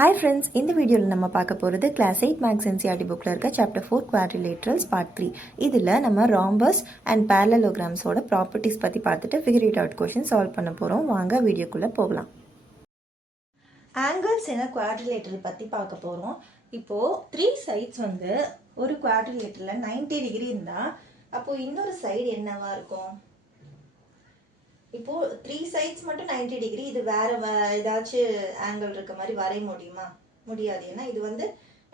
Hi friends, இந்த வீடியோவில் நம்ம பார்க்க போகிறது கிளாஸ் 8 மேக்ஸ் என்சிஆர்டி புக்கில் இருக்க சாப்டர் 4 குவாட்ரிலேட்ரல்ஸ் பார்ட் 3. இதில் நம்ம ராம்பஸ் அண்ட் பேரலோகிராம்ஸோட ப்ராப்பர்ட்டிஸ் பற்றி பார்த்துட்டு figure it out question solve பண்ண போகிறோம். வாங்க வீடியோக்குள்ளே போகலாம். ஆங்கிள்ஸ் என குவாட்ரிலேட்டரல் பற்றி பார்க்க போகிறோம். இப்போது 3 சைட்ஸ் வந்து ஒரு குவாட்ரிலேட்டரில் 90 டிகிரி இருந்தால் அப்போது இன்னொரு சைடு என்னவா இருக்கும்? இப்போது 3 சைட்ஸ் மட்டும் 90 டிகிரி, இது வேற ஏதாச்சும் ஆங்கிள் இருக்க மாதிரி வரைய முடியுமா? முடியாது. ஏன்னா இது வந்து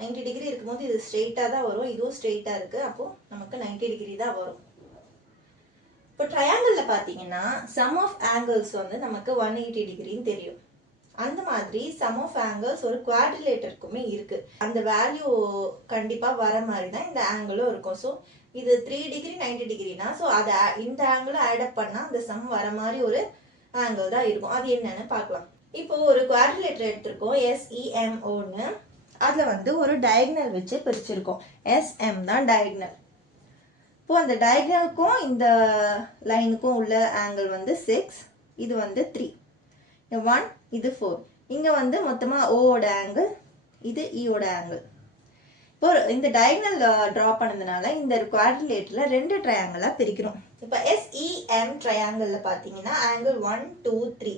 90 டிகிரி இருக்கும்போது இது ஸ்ட்ரெயிட்டாக தான் வரும், இதுவும் ஸ்ட்ரெயிட்டாக இருக்குது, அப்போது நமக்கு 90 டிகிரி தான் வரும். இப்போ ட்ரையாங்கிளில் பார்த்தீங்கன்னா சம் ஆஃப் ஆங்கிள்ஸ் வந்து நமக்கு 180 டிகிரின்னு தெரியும். அந்த மாதிரி சம் ஆஃப் ஆங்கிள்ஸ் ஒரு குவாட்ரிலேட்டருக்குமே இருக்குது. அந்த வேல்யூ கண்டிப்பாக வர மாதிரி தான் இந்த ஆங்கிளும் இருக்கும். ஸோ இது 3 டிகிரி 90 டிகிரினா, ஸோ அதை இந்த ஆங்கிள் ஆடப் பண்ணால் அந்த சம் வர மாதிரி ஒரு ஆங்கிள் தான் இருக்கும். அது என்னன்னு பார்க்கலாம். இப்போ ஒரு குவாட்ரிலேட்டர் எடுத்திருக்கோம் SEMOன்னு. அதில் வந்து ஒரு டயகனல் வச்சு பிரிச்சிருக்கோம். SM தான் டயகனல். இப்போ அந்த டயகனலுக்கும் இந்த லைனுக்கும் உள்ள ஆங்கிள் வந்து 6, இது வந்து 3, 1, இது 4. இங்கே வந்து மொத்தமாக ஓட ஆங்கிள், இது ஈயோட ஆங்கிள். இப்போ இந்த டயகனல் ட்ரா பண்ணதுனால இந்த குவாட்ரிலேட்டரில் 2 ட்ரையாங்கிளாக பிரிக்கிறோம். இப்போ SEM ட்ரையாங்கிளில் பார்த்தீங்கன்னா ஆங்கிள் 1, 2, 3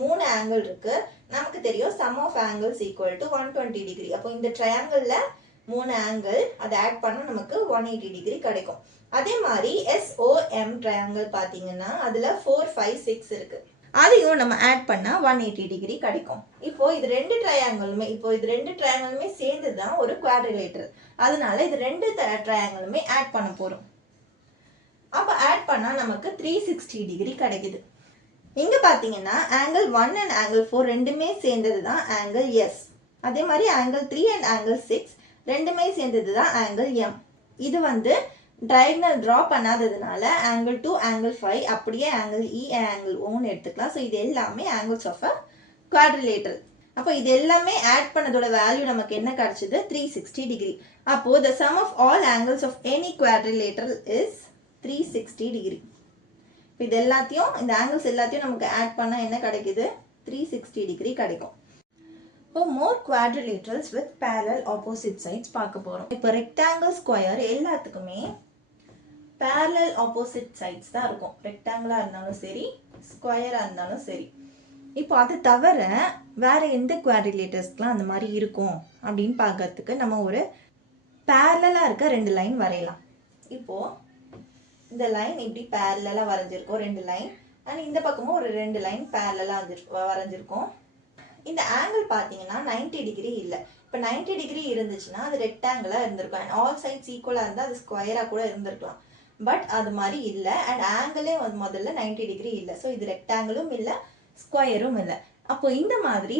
3 ஆங்கிள் இருக்கு. நமக்கு தெரியும் sum of angles equal to 120 degree. அப்போ இந்த ட்ரையாங்கிளில் 3 ஆங்கிள் அதை ஆட் பண்ணால் நமக்கு 180 டிகிரி கிடைக்கும். அதே மாதிரி SOM ட்ரையாங்கிள் பார்த்தீங்கன்னா அதில் 4, 5, 6 இருக்கு. அதையும் நம்ம ஆட் பண்ணால் 180 டிகிரி கிடைக்கும். இப்போ இது 2 ட்ரையாங்கிளுமே சேர்ந்து தான் ஒரு குவாட்ரிலேட்டர். அதனால இது 2 ட்ரையாங்கிளுமே ஆட் பண்ண போகிறோம். அப்போ ஆட் பண்ணால் நமக்கு 360 டிகிரி கிடைக்குது. இங்கே பார்த்தீங்கன்னா ஆங்கிள் 1 அண்ட் ஆங்கிள் 4 ரெண்டுமே சேர்ந்தது தான் ஆங்கிள் S. அதே மாதிரி ஆங்கிள் 3 அண்ட் ஆங்கிள் 6 ரெண்டுமே சேர்ந்தது தான் ஆங்கிள் M. இது வந்து டயகனல் ட்ரா பண்ணாததுனால ஆங்கிள் 2, ஆங்கிள் 5 அப்படியே ஆங்கிள் E, ஆங்கிள் Oன்னு எடுத்துக்கலாம். ஸோ இது எல்லாமே ஆங்கிள்ஸ் ஆஃப் அ குவாட்ரிலேட்டர். அப்போ இது எல்லாமே ஆட் பண்ணதோட வேல்யூ நமக்கு என்ன கிடைச்சது? 360 டிகிரி. அப்போ the sum of all angles of any quadrilateral is 360 degree. இது எல்லாத்தையும், இந்த ஆங்கிள்ஸ் எல்லாத்தையும் நமக்கு ஆட் பண்ணால் என்ன கிடைக்குது? 360 டிகிரி கிடைக்கும். இப்போ மோர் குவாட்ரிலேட்டரல்ஸ் வித் parallel opposite sides பார்க்க போகிறோம். இப்போ ரெக்டாங்கிள், ஸ்கொயர் எல்லாத்துக்குமே parallel opposite sides தான் இருக்கும். ரெக்டாங்கிளாக இருந்தாலும் சரி, ஸ்கொயராக இருந்தாலும் சரி. இப்போ அது தவிர வேற எந்த குவாட்ரிலேட்டர்ஸ்க்குலாம் அந்த மாதிரி இருக்கும் அப்படின்னு பார்க்கறதுக்கு நம்ம ஒரு பேரலாக இருக்க 2 லைன் வரையலாம். இப்போ இந்த லைன் இப்படி பேரலாக வரைஞ்சிருக்கோம், 2 லைன். அண்ட் இந்த பக்கமும் ஒரு 2 லைன் பேரலாக வரைஞ்சிருக்கோம். இந்த ஆங்கிள் பார்த்தீங்கன்னா 90 டிகிரி இல்லை. இப்போ 90 டிகிரி இருந்துச்சுன்னா அது ரெக்டாங்கிளாக இருந்திருக்கும். அண்ட் ஆல் சைட்ஸ் ஈக்குவலாக இருந்தால் அது ஸ்கொயராக கூட இருந்திருக்கலாம். பட் அது மாதிரி இல்லை. அண்ட் ஆங்கிளே வந்து முதல்ல 90 டிகிரி இல்லை. ஸோ இது ரெக்டாங்கிளும் இல்லை, ஸ்கொயரும் இல்லை. அப்போ இந்த மாதிரி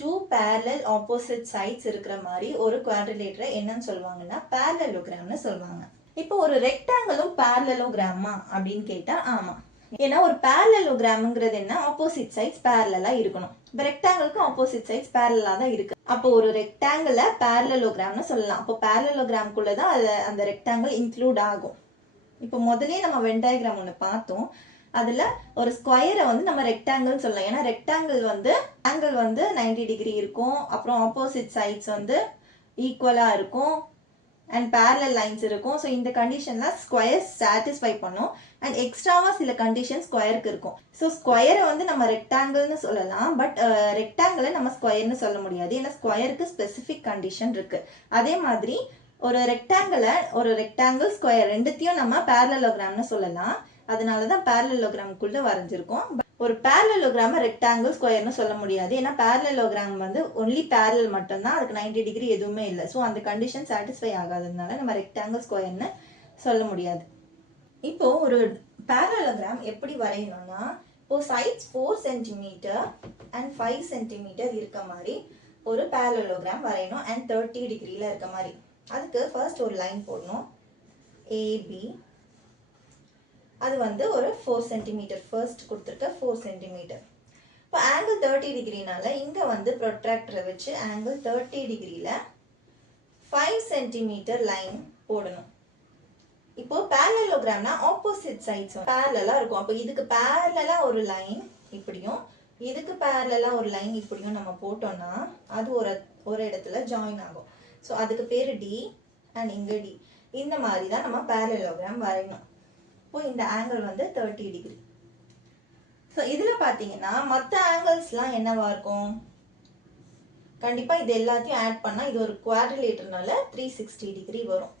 two parallel opposite sides இருக்கிற மாதிரி ஒரு குவாட்ரிலேட்டரை என்னன்னு சொல்லுவாங்கன்னா பேரலலோகிராம்னு சொல்லுவாங்க. இப்போ ஒரு ரெக்டாங்கிளும் பேரலலோகிராமா அப்படின்னு கேட்டா ஆமா. ஏன்னா ஒரு பேரலலோகிராம்ங்கிறது என்ன? ஆப்போசிட் சைட்ஸ் பேரலா இருக்கணும். இப்போ ரெக்டாங்கிளுக்கு ஆப்போசிட் சைட்ஸ் பேரலா தான் இருக்கு. அப்போ ஒரு ரெக்டாங்கிள பேரலலோகிராம்னு சொல்லலாம். அப்போ பேரலலோகிராம்குள்ளதான் அந்த ரெக்டாங்கிள் இன்க்ளூட் ஆகும். இப்போ முதலே நம்ம வென் டயக்ராம் ஒன்று பார்த்தோம். அதில் ஒரு ஸ்கொயரை வந்து நம்ம ரெக்டாங்கிள்னு சொல்லலாம். ஏன்னா ரெக்டாங்கிள் வந்து ஆங்கிள் வந்து 90 டிகிரி இருக்கும், அப்புறம் ஆப்போசிட் சைட்ஸ் வந்து ஈக்குவலாக இருக்கும், அண்ட் பேரலல் லைன்ஸ் இருக்கும். ஸோ இந்த கண்டிஷன்லாம் ஸ்கொயர் சாட்டிஸ்ஃபை பண்ணும். அண்ட் எக்ஸ்ட்ராவாக சில கண்டிஷன் ஸ்கொயருக்கு இருக்கும். ஸோ ஸ்கொயரை வந்து நம்ம ரெக்டாங்கிள்னு சொல்லலாம், பட் ரெக்டாங்கிளை நம்ம ஸ்கொயர்னு சொல்ல முடியாது. ஏன்னா ஸ்கொயருக்கு ஸ்பெசிஃபிக் கண்டிஷன் இருக்கு. அதே மாதிரி ஒரு ரெக்டாங்கிள் ஸ்கொயர் ரெண்டுத்தையும் நம்ம பேரலலோகிராம்னு சொல்லலாம். அதனாலதான் பேரலலோகிராமுக்குள்ள வரைஞ்சிருக்கோம். ஒரு பேரலலோகிராம ரெக்டாங்கிள் ஸ்கொயர்னு சொல்ல முடியாது. ஏன்னா பேரலலோகிராம் வந்து ஒன்லி பேரலல் மட்டும்தான், அதுக்கு 90 டிகிரி எதுவுமே இல்லை. ஸோ அந்த கண்டிஷன் சாட்டிஸ்ஃபை ஆகாததுனால நம்ம ரெக்டாங்கிள் ஸ்கொயர்னு சொல்ல முடியாது. இப்போ ஒரு பேரலலோகிராம் எப்படி வரையணும்னா, இப்போ சைட்ஸ் 4 சென்டிமீட்டர் அண்ட் 5 சென்டிமீட்டர் இருக்க மாதிரி ஒரு பேரலலோகிராம் வரையணும். அண்ட் 30 டிகிரியில இருக்க மாதிரி. அதுக்கு ஃபர்ஸ்ட் ஒரு லைன் போடணும், AB. அது வந்து ஒரு 4 சென்டிமீட்டர் ஃபர்ஸ்ட் கொடுத்துருக்க 4 சென்டிமீட்டர். இப்போ ஆங்கிள் 30 டிகிரினால இங்கே வந்து ப்ரொட்ராக்டரை வச்சு ஆங்கிள் 30 டிகிரியில் 5 சென்டிமீட்டர் லைன் போடணும். இப்போ பேரலலோகிராம்னா ஆப்போசிட் சைட்ஸ் பேரலா இருக்கும். அப்போ இதுக்கு பேரலா ஒரு லைன் இப்படியும், இதுக்கு பேரலா ஒரு லைன் இப்படியும் நம்ம போட்டோம்னா அது ஒரு இடத்துல ஜாயின் ஆகும். ஸோ அதுக்கு பேர் டி அண்ட் இங்கே டி. இந்த மாதிரி தான் நம்ம பேரலோகிராம் வரையணும். இப்போ இந்த ஆங்கிள் வந்து 30 டிகிரி. ஸோ இதில் பார்த்தீங்கன்னா மற்ற ஆங்கிள்ஸ்லாம் என்னவா இருக்கும்? கண்டிப்பாக இது எல்லாத்தையும் ஆட் பண்ணால் இது ஒரு குவாட்ரிலேட்டர்னால 360 டிகிரி வரும்.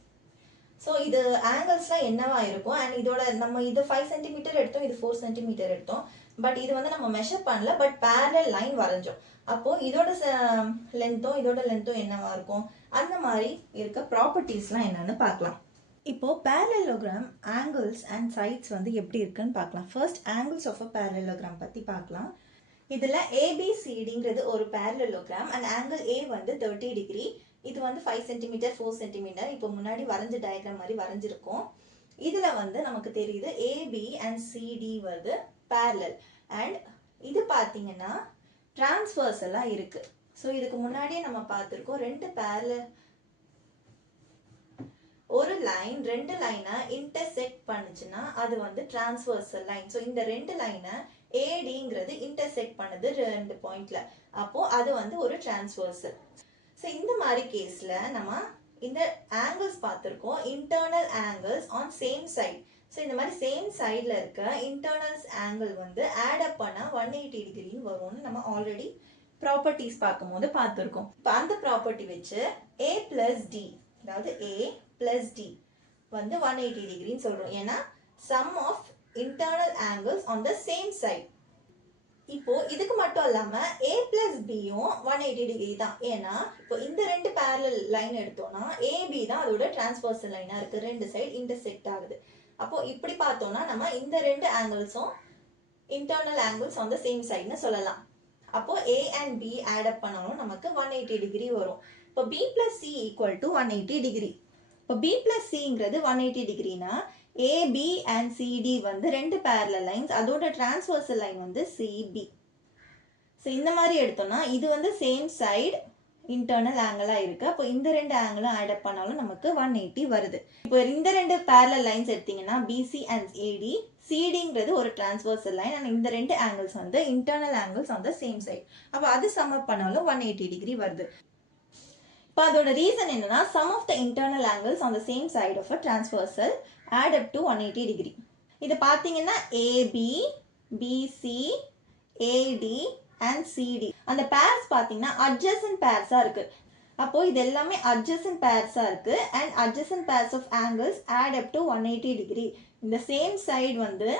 ஸோ இது ஆங்கிள்ஸ்லாம் என்னவா இருக்கும்? அண்ட் இதோட நம்ம இது 5 சென்டிமீட்டர் எடுத்தோம், இது 4 சென்டிமீட்டர் எடுத்தோம். பட் இது வந்து நம்ம மெஷர் பண்ணல, பட் பேரலல் லைன் வரைஞ்சோம். அப்போ இதோட லென்த்தும் என்னவா இருக்கும்? அந்த மாதிரி இருக்க ப்ராப்பர்ட்டிஸ்லாம் என்னன்னு பார்க்கலாம். இப்போ பேரலோகிராம் ஆங்கிள்ஸ் அண்ட் சைட்ஸ் வந்து எப்படி இருக்குன்னு பார்க்கலாம். First angles of a parallelogram பற்றி பார்க்கலாம். இதில் ஏபிசிடிங்கிறது ஒரு பேரலோகிராம் அண்ட் ஆங்கிள் ஏ வந்து 30 டிகிரி. இது வந்து 5 சென்டிமீட்டர் 4 சென்டிமீட்டர் இப்போ முன்னாடி வரைஞ்ச டயக்ராம் மாதிரி வரைஞ்சிருக்கோம். இதில் வந்து நமக்கு தெரியுது ஏபி அண்ட் சிடி வந்து பேரலல். அண்ட் இது பார்த்தீங்கன்னா டிரான்ஸ்வர்சலாக இருக்கு. ஸோ இதுக்கு முன்னாடியே நம்ம பார்த்துருக்கோம், ஒரு லைன் 2 லைனை இன்டர்செக்ட் பண்ணுச்சுன்னா அது வந்து டிரான்ஸ்வர்சல் லைன். ஸோ இந்த 2 லைனை ஏடிங்கிறது இன்டர்செக்ட் பண்ணுது 2 பாயிண்ட்ல, அப்போ அது வந்து ஒரு டிரான்ஸ்வர்சல். ஸோ இந்த மாதிரி கேஸ்ல நம்ம இந்த ஆங்கிள்ஸ் பார்த்துருக்கோம், internal angles on same side. So இந்த மாதிரி சேம் சைடில் இருக்க இன்டர்னல்ஸ் ஆங்கிள் வந்து ஆட் அப் பண்ணால் 180 டிகிரின்னு வரும்னு நம்ம ஆல்ரெடி ப்ராப்பர்ட்டிஸ் பார்க்கும்போது பார்த்துருக்கோம். இப்போ அந்த ப்ராப்பர்ட்டி வச்சு ஏ பிளஸ் டி, அதாவது ஏ பிளஸ் டி வந்து 180 டிகிரின்னு சொல்கிறோம். ஏன்னா sum of internal angles on the same side. இப்போ இதுக்கு மட்டும் இல்லாம a plus bயும் 180 டிகிரி தான். ஏன்னா இப்போ இந்த 2 பேரலல் லைன் எடுத்தோம்னா AB தான் அதோட டிரான்ஸ்வர்சல் லைனா இருக்கு, 2 சைடு இன்டர்செக்ட் ஆகுது. அப்போ இப்படி பார்த்தோம்னா நம்ம இந்த 2 ஆங்கிள்ஸும் internal angles on the same சைடுன்னு சொல்லலாம். அப்போ A and B add up பண்ணாலும் நமக்கு 180 டிகிரி வரும். இப்போ B plus C equal to 180 degree. இப்போ B plus Cங்கிறது 180 டிகிரினா AB and CD வந்து 2 parallel lines, அதோட transversal line வந்து CB. ஸோ இந்த மாதிரி எடுத்தோம்னா இது வந்து சேம் சைடு இன்டர்னல் ஆங்கிளாக இருக்கு. அப்போ இந்த 2 ஆங்கிளும் ஆட் அப் பண்ணாலும் நமக்கு 180 வருது. இப்போ இந்த 2 parallel lines எடுத்தீங்கன்னா BC and AD, CDங்கிறது ஒரு transversal line and இந்த 2 angles வந்து internal angles on the same side. அப்போ அது sum up பண்ணாலும் 180 டிகிரி வருது. இப்போ அதோட ரீசன் என்னன்னா sum of the internal angles on the same side of a transversal add up to 180 degree. இது பார்த்தீங்கன்னா AB, BC, AD and CD அந்த pairs பார்த்தீங்கன்னா adjacent pairs இருக்கு. அப்போ இது எல்லாமே adjacent pairs இருக்கு and adjacent pairs of angles add up to 180 degree. இந்த same side வந்து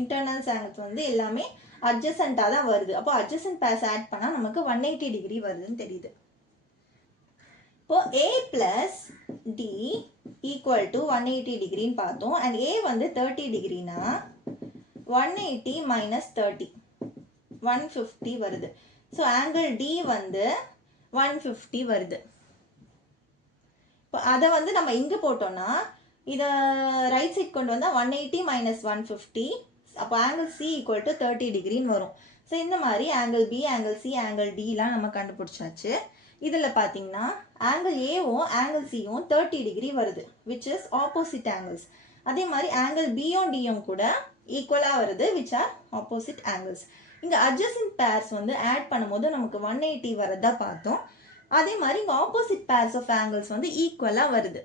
internal angles வந்து எல்லாமே adjacent தான் வருது. அப்போ adjacent pairs add பண்ணா நமக்கு 180 degree வருதுன்னு தெரியுது. இப்போ A plus D equal to 180 டிகிரின்னு பார்த்தோம். and A வந்து 30 டிகிரினா 180 minus 30 150 வருது. ஸோ ஆங்கிள் D வந்து 150 வருது. இப்போ அதை வந்து நம்ம இங்கே போட்டோம்னா இதை ரைட் சைட் கொண்டு வந்தால் 180 minus 150, அப்போ ஆங்கிள் C equal to 30 டிகிரின்னு வரும். ஸோ இந்த மாதிரி angle B, angle C, angle Dலாம் நம்ம கண்டுபிடிச்சாச்சு. இதில் பார்த்தீங்கன்னா ஆங்கிள் ஏவும் ஆங்கிள் சியும் 30 டிகிரி வருது, விச் இஸ் ஆப்போசிட் ஆங்கிள்ஸ். அதே மாதிரி ஆங்கிள் பியும் டியும் கூட ஈக்குவலாக வருது, விச் ஆர் ஆப்போசிட் ஆங்கிள்ஸ். இங்கே அட்ஜசன்ட் பேர்ஸ் வந்து ஆட் பண்ணும்போது நமக்கு 180 வரதா பார்த்தோம். அதே மாதிரி இங்கே ஆப்போசிட் பேர்ஸ் ஆஃப் ஆங்கிள்ஸ் வந்து ஈக்குவலாக வருது.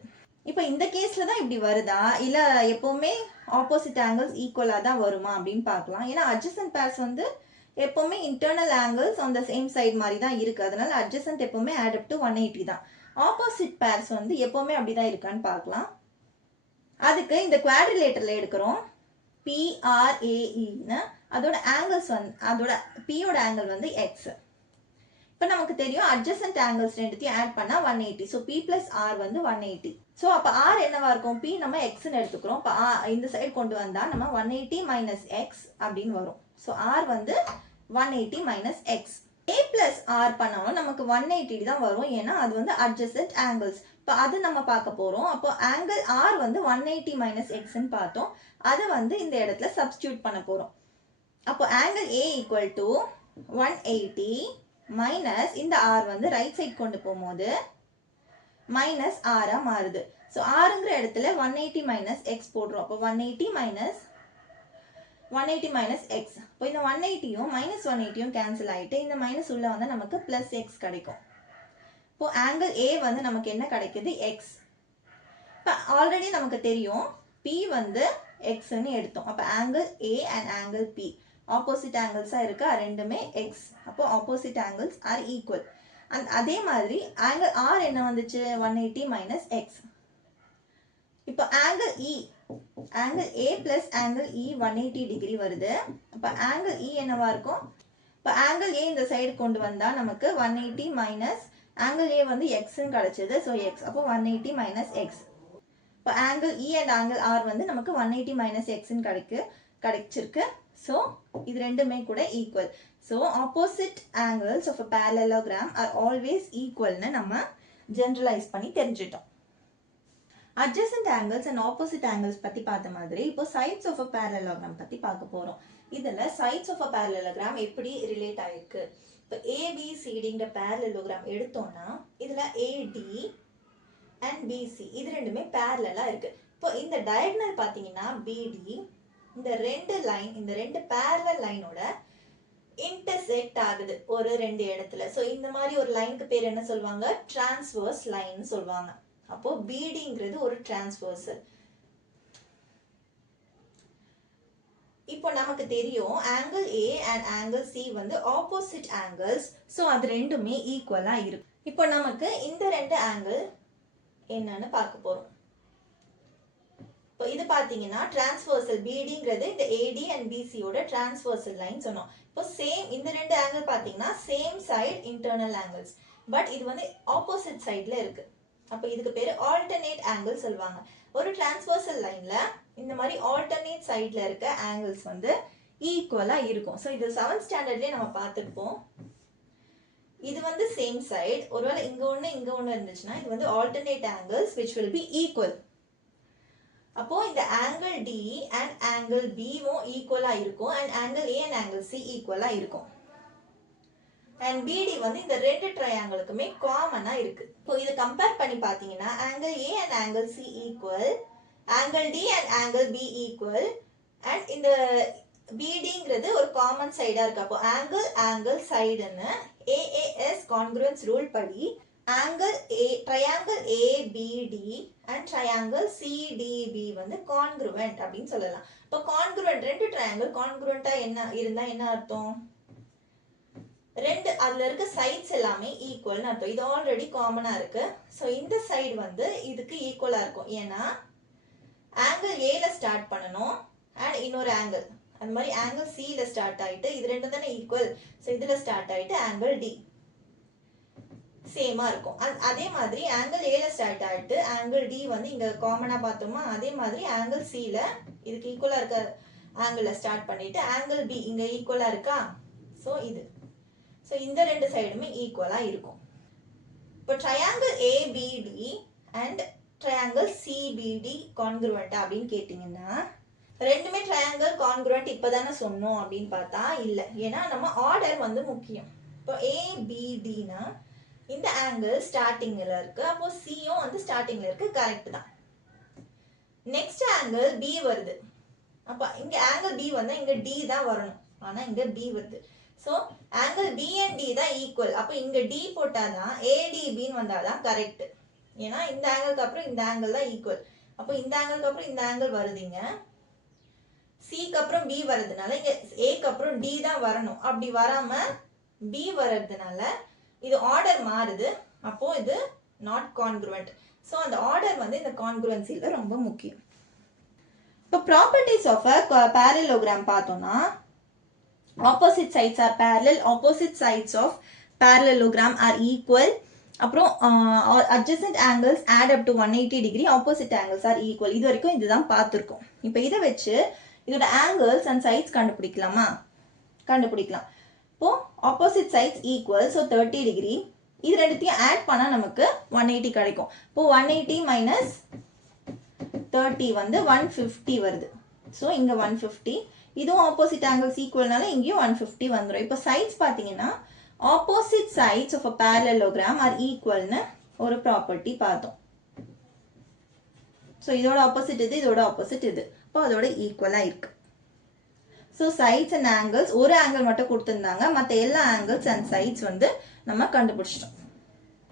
இப்போ இந்த கேஸில் தான் இப்படி வருதா, இல்லை எப்போவுமே ஆப்போசிட் ஆங்கிள்ஸ் ஈக்குவலாக தான் வருமா அப்படின்னு பார்க்கலாம். ஏன்னா அட்ஜசன்ட் பேர்ஸ் வந்து எப்போவுமே internal angles on the same side மாதிரி தான் இருக்குது. அதனால அட்ஜசன்ட் எப்போவுமே ஆட் அப் டு 180 தான். ஆப்போசிட் பேர்ஸ் வந்து எப்போவுமே அப்படி தான் இருக்கான்னு பார்க்கலாம். அதுக்கு இந்த குவாட்ரிலேட்டரில் எடுக்கிறோம் PRAEன்னு. அதோட ஆங்கிள்ஸ் வந்து அதோட பியோட ஆங்கிள் வந்து எக்ஸ். இப்போ நமக்கு தெரியும் அட்ஜசன்ட் ஆங்கிள்ஸ் ரெண்டுத்தையும் ஆட் பண்ணால் 180. ஸோ P plus R வந்து 180. ஸோ அப்போ R என்னவா இருக்கும்? P நம்ம எக்ஸ்ன்னு எடுத்துக்கிறோம். இப்போ இந்த சைடு கொண்டு வந்தால் நம்ம 180 minus x அப்படின்னு வரும். ஸோ R வந்து 180 minus x. A plus R பண்ணாலும் நமக்கு 180 தான் வரும், ஏன்னா அது வந்து adjacent angles. இப்போ அது நம்ம பார்க்க போகிறோம். அப்போ ஆங்கிள் R வந்து 180 minus xன்னு பார்த்தோம். அதை வந்து இந்த இடத்துல சப்ஸ்டியூட் பண்ண போகிறோம். அப்போ angle A equal to 180 minus இந்த R வந்து ரைட் சைட் கொண்டு போகும்போது மைனஸ் ஆராக மாறுது. ஸோ ஆறுங்கிற இடத்துல 180 minus x போடுறோம். அப்போ 180 minus 180 மைனஸ் எக்ஸ். இப்போ இந்த 180யும் மைனஸ் 180யும் கேன்சல் ஆகிட்டு இந்த மைனஸ் உள்ள வந்து நமக்கு ப்ளஸ் எக்ஸ் கிடைக்கும். இப்போ ஆங்கிள் ஏ வந்து நமக்கு என்ன கிடைக்குது? எக்ஸ். இப்போ ஆல்ரெடி நமக்கு தெரியும் பி வந்து எக்ஸ்ன்னு எடுத்தோம். அப்போ angle A and angle B opposite ஆங்கிள்ஸாக இருக்கா, ரெண்டுமே எக்ஸ். அப்போ ஆப்போசிட் ஆங்கிள்ஸ் ஆர் ஈக்குவல். அதே மாதிரி ஆங்கிள் ஆர் என்ன வந்துச்சு? 180 மைனஸ் எக்ஸ். இப்போ ஆங்கிள் இ, ஆங்கிள் ஏ பிளஸ் ஆங்கிள் இ 180 டிகிரி வருது. அப்போ ஆங்கிள் இ என்னவா இருக்கும்? இப்போ ஆங்கிள் ஏ இந்த சைடு கொண்டு வந்தா நமக்கு 180 மைனஸ் ஆங்கிள் ஏ வந்து எக்ஸ்ன்னு கிடைச்சது. So X. அப்போ 180 மைனஸ் எக்ஸ். இப்போ angle E and angle R வந்து நமக்கு 180 மைனஸ் எக்ஸ்ன்னு கிடைச்சிருக்கு. ஸோ இது ரெண்டுமே கூட equal. So opposite angles of a parallelogram are always ஈக்குவல்னு நம்ம ஜென்ரலைஸ் பண்ணி தெரிஞ்சிட்டோம். adjacent angles and opposite angles பத்தி பார்த்த மாதிரி இப்போ sides of a parallelogram பத்தி பார்க்க போறோம். இதுல sides of a parallelogram எப்படி ரிலேட் ஆயிருக்கு? இப்போ ABCDங்கிற parallelogram எடுத்தோம்னா இதுல AD and BC இது ரெண்டுமே parallel-ஆ இருக்கு. இப்போ இந்த diagonal பாத்தீங்கன்னா BD இந்த ரெண்டு லைன், இந்த ரெண்டு parallel லைனோட intersect ஆகுது ஒரு ரெண்டு இடத்துல. ஸோ இந்த மாதிரி ஒரு லைனுக்கு பேர் என்ன சொல்லுவாங்க? transverse line சொல்லுவாங்க. அப்போ BDங்கிறது ஒரு டிரான்ஸ்வர்சல். இப்போ நமக்கு தெரியும் angle A and angle C வந்து ஆப்போசிட் ஆங்கிள்ஸ். ஸோ அது ரெண்டுமே ஈக்குவலா இருக்கு. இப்போ நமக்கு இந்த ரெண்டு ஆங்கிள் என்னன்னு பார்க்க போறோம். இப்போ இது பாத்தீங்கன்னா டிரான்ஸ்வர்சல். BDங்கிறது இந்த AD அண்ட் BCயோட டிரான்ஸ்வர்சல் லைன் சொன்னோம். இப்போ சேம் இந்த ரெண்டு ஆங்கிள் பாத்தீங்கன்னா same side internal angles. But இது வந்து ஆப்போசிட் சைட்ல இருக்கு. அப்போ இதுக்கு பேரு ஆல்டர்னேட் ஆங்கிள் சொல்லுவாங்க. ஒரு டிரான்ஸ்வர்சல் லைன்ல இந்த மாதிரி ஆல்டர்னேட் சைட்ல இருக்க ஆங்கிள்ஸ் வந்து ஈக்குவலா இருக்கும். ஸோ இது 7th ஸ்டாண்டர்ட்லயே நம்ம பார்த்துருப்போம். இது வந்து சேம் சைடு. ஒருவேளை இங்க ஒண்ணு இருந்துச்சுன்னா இது வந்து alternate angles which will be equal. அப்போ இந்த ஆங்கிள் D அண்ட் ஆங்கிள் Bவும் ஈக்குவலா இருக்கும் and angle A and angle C ஈக்குவலா இருக்கும். and BD வந்து இந்த ரெண்டு ட்ரையாங்கிளுக்குமே காமனா இருக்கு. இப்போ இத கம்பேர் பண்ணி பாத்தீங்கன்னா angle A and angle C equal, angle D and angle B equal, and இந்த BDங்கிறது ஒரு காமன் சைடா இருக்கு. அப்போ angle சைடுன்னு AAS congruence ரூல் படி triangle ABD and triangle CDB வந்து congruent அப்படின்னு சொல்லலாம். இப்போ congruent ரெண்டு ட்ரையாங்கிள் congruent-ஆ இருந்தா என்ன அர்த்தம்? ரெண்டு அதுல இருக்க சைட்ஸ் எல்லாமே ஈக்குவல்னு அர்த்தம். இது ஆல்ரெடி காமனா இருக்கு. ஸோ இந்த சைடு வந்து இதுக்கு ஈக்குவலா இருக்கும். ஏன்னா ஆங்கிள் ஏல ஸ்டார்ட் பண்ணணும் அண்ட் இன்னொரு ஆங்கிள் அந்த மாதிரி ஆங்கிள் சில ஸ்டார்ட் ஆயிட்டு இது ரெண்டு தானே ஈக்குவல். ஸோ இதுல ஸ்டார்ட் ஆயிட்டு ஆங்கிள் டி சேமா இருக்கும். அதே மாதிரி ஆங்கிள் ஏல ஸ்டார்ட் ஆயிட்டு ஆங்கிள் டி வந்து இங்க காமனா பார்த்தோமா, அதே மாதிரி ஆங்கிள் சில இதுக்கு ஈக்குவலா இருக்க ஆங்கிள் ஸ்டார்ட் பண்ணிட்டு ஆங்கிள் பி இங்க ஈக்குவலா இருக்கா. ஸோ இது ஸோ இந்த ரெண்டு சைடுமே ஈக்குவலா இருக்கும். இப்போ triangle ABD and triangle CBD கான்குருவெண்டா அப்படின்னு கேட்டிங்கன்னா ரெண்டுமே ட்ரையாங்கிள் கான்குருவெண்ட் இப்போதானே சொன்னோம் அப்படின்னு பார்த்தா இல்லை. ஏன்னா நம்ம ஆர்டர் வந்து முக்கியம். இப்போ ABDனா இந்த ஆங்கிள் ஸ்டார்டிங்ல இருக்கு, அப்போ சியும் வந்து ஸ்டார்டிங்ல இருக்கு, கரெக்ட் தான். நெக்ஸ்ட் ஆங்கிள் B வருது. அப்போ இங்க ஆங்கிள் B வந்தா இங்க D தான் வரணும், ஆனா இங்க B வருது. So angle B and D தான் ஈக்குவல். அப்போ இங்க D போட்டாதான் ADBன்னு வந்தாதான் கரெக்ட். ஏன்னா இந்த ஆங்கிளுக்கு அப்புறம் இந்த ஆங்கிள் தான் ஈக்குவல். அப்போ இந்த ஆங்கிளுக்கு அப்புறம் இந்த ஆங்கிள் வருதுங்க, சிக்கு அப்புறம் B வருதுனால இங்க ஏக்கு அப்புறம் D தான் வரணும். அப்படி வராம B வர்றதுனால இது ஆர்டர் மாறுது. அப்போ இது நாட் கான்குருவெண்ட். ஸோ அந்த ஆர்டர் வந்து இந்த கான்குருவன்சில ரொம்ப முக்கியம். இப்போ ப்ராப்பர்ட்டிஸ் ஆஃப் அ parallelogram பார்த்தோம்னா opposite sides are parallel, opposite sides of parallelogram are equal, அப்புறம் adjacent angles add up to 180 degree, opposite angles are equal. இது வரைக்கும் இதுதான் பார்த்துருக்கோம். இப்போ இதை வச்சு இதோட angles and sides கண்டுபிடிக்கலாமா? கண்டுபிடிக்கலாம். இப்போ opposite sides equal, so 30 degree. இது ரெண்டுத்தையும் add பண்ணா நமக்கு 180 கிடைக்கும். இப்போ 180 minus 30 வந்து 150 வருது. ஸோ இங்க 150, இதுவும் ஆப்போசிட் ஆங்கிள்ஸ் ஈக்குவல்னால இங்கேயும் 150 வந்துடும். இப்போ சைட்ஸ் பார்த்தீங்கன்னா opposite sides of a parallelogram are ஈக்குவல்னு ஒரு ப்ராப்பர்ட்டி பார்த்தோம். ஸோ இதோட ஆப்போசிட் இது, இதோட ஆப்போசிட் இது, இப்போ அதோட ஈக்குவலாக இருக்கு. ஸோ சைட்ஸ் அண்ட் ஆங்கிள்ஸ் ஒரு ஆங்கிள் மட்டும் கொடுத்துருந்தாங்க, மற்ற எல்லா ஆங்கிள்ஸ் அண்ட் சைட்ஸ் வந்து நம்ம கண்டுபிடிச்சிட்டோம்.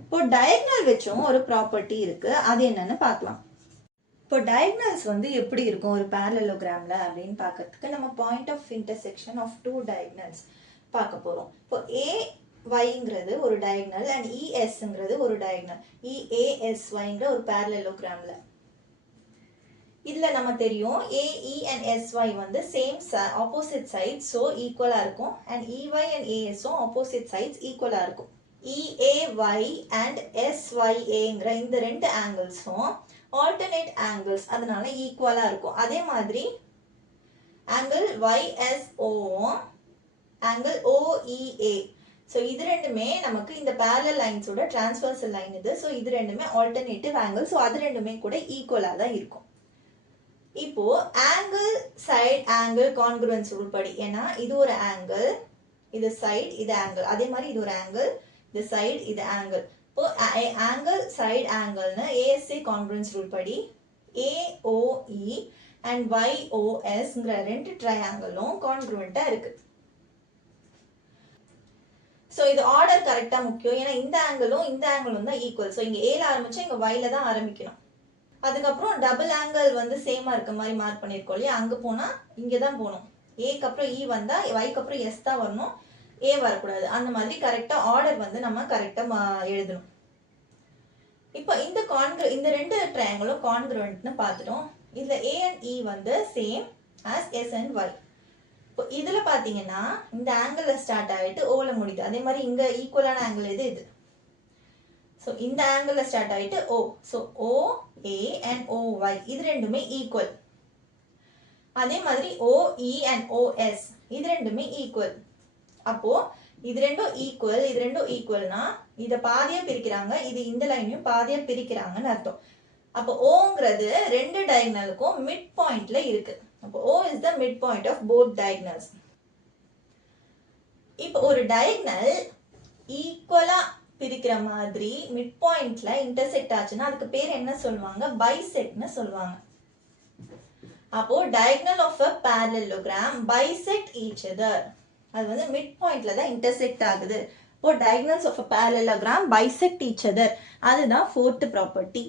இப்போ டயக்னல் வச்சும் ஒரு ப்ராப்பர்ட்டி இருக்கு, அது என்னன்னு பார்க்கலாம். இப்போ டயக்னல்ஸ் வந்து எப்படி இருக்கும் ஒரு parallelogram அப்படின்னு பார்க்கறதுக்கு நம்ம point of intersection of two diagonals பார்க்க போறோம். இப்போ AYங்கிறது ஒரு டயக்னல் அண்ட் ESங்கிறது ஒரு டயக்னல். EASYங்கிற ஒரு parallelogramல இதுல நம்ம தெரியும் AE and SY வந்து சேம் ஆப்போசிட் சைட்ஸ், ஸோ ஈக்குவலா இருக்கும். அண்ட் EY and ASம் ஆப்போசிட் சைட்ஸ் ஈக்குவலா இருக்கும். EAY and SYAங்கிற இந்த ரெண்டு ஆங்கிள்ஸும் ஆல்டர்னேட் ஆங்கிள்ஸ், அதனால ஈக்குவலா இருக்கும். அதே மாதிரி angle YSO angle OEA, so இது ரெண்டுமே நமக்கு இந்த parallel லைன்ஸோட டிரான்ஸ்வர்சல் லைன் இது. ஸோ இது ரெண்டுமே ஆல்டர்னேட்டிவ் ஆங்கிள், ஸோ அது ரெண்டுமே கூட ஈக்குவலா தான் இருக்கும். இப்போ angle side angle concurrence rule படி, ஏன்னா இது ஒரு ஆங்கிள், இது சைடு, இது ஆங்கிள், அதே மாதிரி இது ஒரு ஆங்கிள், இது சைடு, இது ஆங்கிள். இப்போ ஆங்கிள் சைடு ஆங்கிள்னு ASA கான்குரன்ஸ் ரூல் படி AOE அண்ட் YOSங்கிற ரெண்டு ட்ரையாங்கிளும் கான்குரண்டா இருக்கு. ஸோ இது ஆர்டர் கரெக்டா முக்கியம், ஏன்னா இந்த ஆங்கிளும் தான் ஈக்குவல். ஸோ இங்க ஏல ஆரம்பிச்சு இங்க Yல தான் ஆரம்பிக்கணும். அதுக்கப்புறம் டபுள் ஆங்கிள் வந்து சேமா இருக்க மாதிரி மார்க் பண்ணிருக்கோம் இல்லையா, அங்க போனா இங்க தான் போகணும். ஏக்கு அப்புறம் E வந்தா Yக்கு அப்புறம் S தான் வரணும், A வரக்கூடாது. அந்த மாதிரி கரெக்டா ஆர்டர் வந்து நம்ம கரெக்டா எழுதணும். இப்போ இந்த ரெண்டு ட்ரையாங்கிளும் கான்கிருவன்ட்னு பார்த்துட்டோம். இதுல A and E வந்து same as S and Y. இப்போ இதுல பாத்தீங்கன்னா இந்த ஆங்கிள் ஸ்டார்ட் ஆயிட்டு Oல முடியுது. அதே மாதிரி இங்க ஈக்குவலான ஆங்கிள் இது. ஸோ இந்த ஆங்கிள் ஸ்டார்ட் ஆயிட்டு O. So OA and OY இது ரெண்டுமே ஈக்குவல். அதே மாதிரி OE and OS இது ரெண்டுமே ஈக்குவல். அப்போ இது ரெண்டும் ஈக்குவல்னா இத பாதியா பிரிக்கிறாங்க, இது இந்த லைனையும் பாதியா பிரிக்கிறாங்கன்னு அர்த்தம். அப்போ Oங்கிறது ரெண்டு டயகனலுக்கும் மிட் பாயிண்ட்ல இருக்கு. அப்போ O is the midpoint of both diagonals. இப்போ ஒரு டயகனல் ஈக்குவலா பிரிக்கிற மாதிரி மிட் பாயிண்ட்ல இன்டர்செக்ட் ஆச்சுன்னா அதுக்கு பேர் என்ன சொல்லுவாங்க? பைசெக்ட்னு சொல்லுவாங்க. அப்போ diagonal of a parallelogram bisect each other. அது வந்து மிட் பாயிண்ட்ல தான் இன்டர்செக்ட் ஆகுது. இப்போ diagonals of a parallelogram bisect each other. அதுதான் fourth ப்ராப்பர்ட்டி.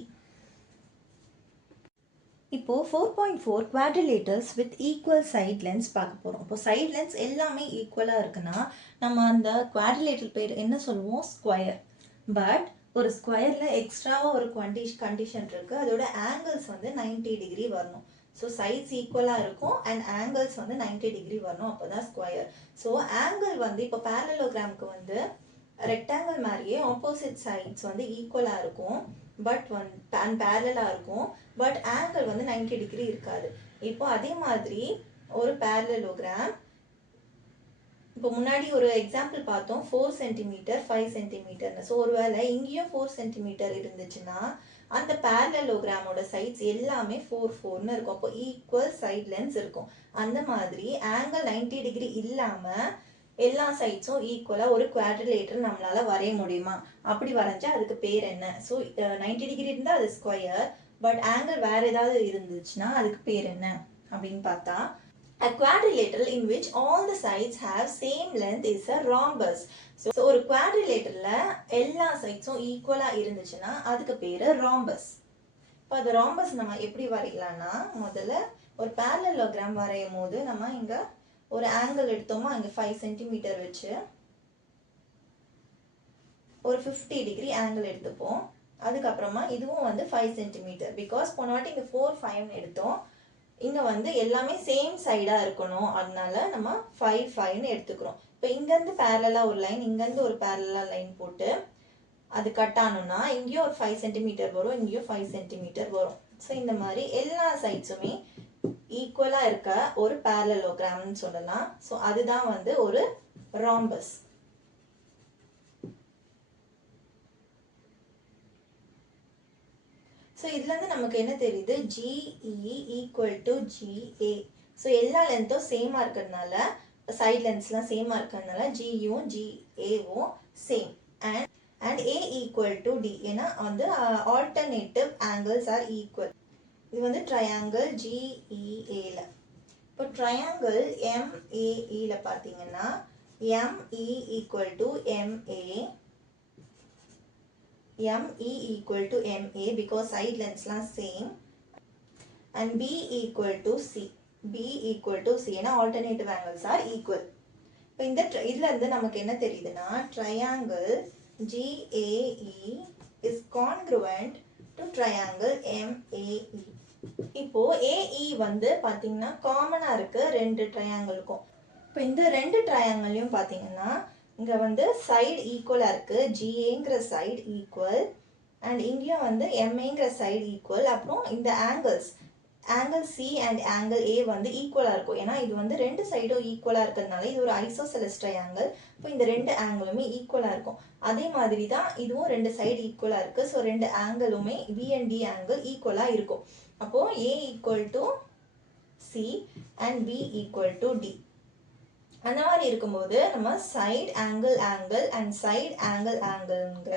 இப்போ 4.4 quadrilaters with equal side lengths பார்க்க போறோம். இப்போ side lengths எல்லாமே ஈக்குவலா இருக்குன்னா நம்ம அந்த quadrilateral பேர் என்ன சொல்லுவோம்? ஸ்கொயர். பட் ஒரு ஸ்கொயர்ல எக்ஸ்ட்ராவா ஒரு கண்டிஷன் இருக்கு, அதோட ஆங்கிள்ஸ் வந்து 90 டிகிரி வரணும். ஸோ சைட்ஸ் ஈக்குவலா இருக்கும் அண்ட் ஆங்கிள்ஸ் வந்து 90 டிகிரி வரணும், அப்போதான் ஸ்கொயர். ஸோ ஆங்கிள் வந்து இப்போ parallelogram-க்கு வந்து ரெக்டாங்கிள் மாதிரியே ஆப்போசிட் சைட்ஸ் வந்து ஈக்குவலா இருக்கும், பட் பேரலா இருக்கும், பட் ஆங்கிள் வந்து 90 டிகிரி இருக்காது. இப்போ அதே மாதிரி ஒரு parallelogram, இப்போ முன்னாடி ஒரு எக்ஸாம்பிள் பார்த்தோம் 4 சென்டிமீட்டர் 5 சென்டிமீட்டர்னு. ஸோ ஒருவேளை இங்கேயும் 4 சென்டிமீட்டர் இருந்துச்சுன்னா அந்த parallelogram-ஓட சைட்ஸ் எல்லாமே 4 4ன்னு இருக்கும். அப்போ ஈக்குவல் சைட் லென்ஸ் இருக்கும். அந்த மாதிரி ஆங்கிள் 90 டிகிரி இல்லாம எல்லா சைட்ஸும் ஈக்குவலா ஒரு குவாட்ரிலேட்டர் நம்மளால வரைய முடியுமா? அப்படி வரைஞ்சா அதுக்கு பேர் என்ன? ஸோ 90 டிகிரி இருந்தா அது ஸ்கொயர், பட் ஆங்கிள் வேற ஏதாவது இருந்துச்சுன்னா அதுக்கு பேர் என்ன அப்படின்னு பார்த்தா a quadrilateral in which all the sides have same length is a rhombus. So ஒரு quadrilateralல எல்லா சைட்ஸும் ஈக்குவலா இருந்துச்சுன்னா அதுக்கு பேரு rhombus. இப்போ அந்த rhombus நம்ம எப்படி வரையலாம்னா, முதல்ல ஒரு parallelogram வரையும் போது நம்ம இங்க ஒரு ஆங்கிள் எடுத்தோமா, இங்க 5 சென்டிமீட்டர் வச்சு ஒரு 50 டிகிரி ஆங்கிள் எடுத்துப்போம். அதுக்கப்புறமா இதுவும் வந்து 5 சென்டிமீட்டர், பிகாஸ் போன வாட்டி இங்க 4 5 எடுத்தோம், இங்க வந்து எல்லாமே சேம் சைடா இருக்கணும், அதனால நம்ம 5 5ன்னு எடுத்துக்கிறோம். இப்போ இங்க இருந்து பேரலா ஒரு லைன், இங்க இருந்து ஒரு பேரலா லைன் போட்டு அது கட் ஆனோம்னா இங்கேயும் ஒரு 5 சென்டிமீட்டர் வரும், இங்கேயும் 5 சென்டிமீட்டர் வரும். ஸோ இந்த மாதிரி எல்லா சைட்ஸுமே ஈக்குவலா இருக்க ஒரு parallelogramனு சொல்லலாம். ஸோ அதுதான் வந்து ஒரு rhombus. ஸோ இதுல இருந்து நமக்கு என்ன தெரியுது? GE equal to GA. So எல்லா லென்த்தும் சேமா இருக்கிறதுனால, சைட் லென்த்ஸ்லாம் சேமா இருக்கிறதுனால GUம் GAவும் same. And A equal to D, ஏன்னா வந்து ஆல்டர்னேட்டிவ் ஆங்கிள்ஸ் ஆர் ஈக்குவல். இது வந்து ட்ரையாங்கிள் GEAல. இப்போ ட்ரையாங்கிள் MAEல பார்த்தீங்கன்னா ME equal to MA, ME equal to MA because side lengthsலாம் same, and B equal to C, B equal to C ஏன்னா alternative angles are equal. இப்போ இந்த இதுல இருந்து நமக்கு என்ன தெரியுதுன்னா triangle GAE is congruent to triangle MAE. இப்போ AE வந்து பாத்தீங்கன்னா காமனா இருக்கு ரெண்டு ட்ரையாங்கிளுக்கும். இப்போ இந்த ரெண்டு ட்ரையாங்கிளையும் பாத்தீங்கன்னா இங்க வந்து சைடு ஈக்குவலா இருக்கு, GAங்கிற சைடு ஈக்குவல் அண்ட் இங்கேயும் வந்து MAங்கிற சைடு ஈக்குவல். அப்புறம் இந்த angle C and angle A வந்து ஈக்குவலா இருக்கும். ஏன்னா இது வந்து ரெண்டு சைடும் ஈக்குவலா இருக்கிறதுனால இது ஒரு ஐசோசெலஸ் ட்ரையாங்கிள். இப்போ இந்த ரெண்டு ஆங்கிளுமே ஈக்குவலா இருக்கும். அதே மாதிரி தான் இதுவும் ரெண்டு சைடு ஈக்குவலா இருக்கு. ஸோ ரெண்டு ஆங்கிளுமே B and D ஆங்கிள் ஈக்குவலா இருக்கும். அப்போ A equal to C and B equal to D. அந்த மாதிரி இருக்கும்போது நம்ம சைடு ஆங்கிள் அண்ட் சைடு ஆங்கிள்ங்கிற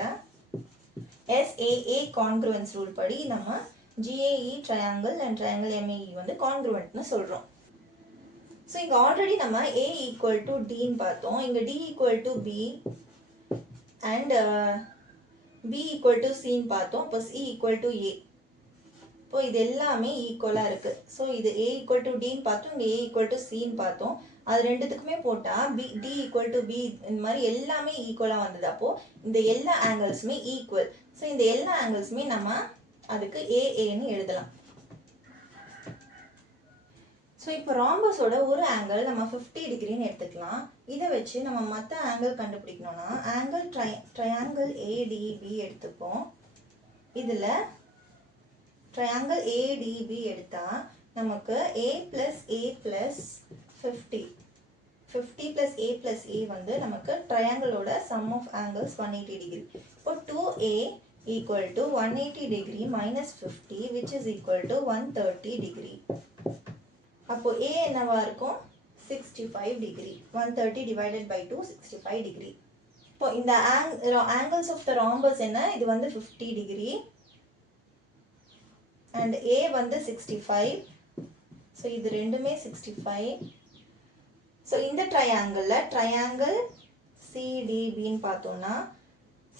SAA கான்க்ருவன்ஸ் ரூல் படி நம்ம GAE triangle and triangle MAE வந்து கான்க்ருவன்ட்னு சொல்றோம். ஸோ இங்க ஆல்ரெடி நம்ம A equal to Dன்னு பார்த்தோம். இங்க D equal to B and B equal to Cன்னு பார்த்தோம். இப்போ C equal to A. இப்போ இது எல்லாமே ஈக்குவலா இருக்கு. ஸோ இது A equal to Dன்னு பார்த்தோம், இங்க A equal to Cன்னு பார்த்தோம். அது ரெண்டுத்துக்குமே போட்டா D equal to B இந்த மாதிரி எல்லாமே ஈக்குவலா வந்தது. அப்போ இந்த எல்லா ஆங்கிள்ஸுமே ஈக்குவல். ஸோ இந்த எல்லா ஆங்கிள்ஸுமே நம்ம அதுக்கு AAன்னு எழுதலாம். ஸோ இப்போ ராம்பஸோட ஒரு ஆங்கிள் நம்ம 50 டிகிரின்னு எடுத்துக்கலாம். இதை வச்சு நம்ம மற்ற ஆங்கிள் கண்டுபிடிக்கணும்னா ஆங்கிள் ட்ரையாங்கிள் ADB எடுத்துப்போம். இதுல ட்ரையாங்கிள் ADB எடுத்தா நமக்கு A plus A plus 50 plus A plus A வந்து நமக்கு ட்ரையாங்கிளோட சம் ஆஃப் ஆங்கிள்ஸ் 180 டிகிரி. இப்போ 2A equal to 180 degree minus 50 which is equal to 130 degree. அப்போ A என்னவா இருக்கும்? 65 degree. 130 divided by 2 65 degree. இப்போ இந்த angles of the rhombus என்ன? இது வந்து 50 degree and A வந்து 65. so இது ரெண்டுமே 65. so இந்த ட்ரையாங்கிள் CDB ன்னு பார்த்தோம்னா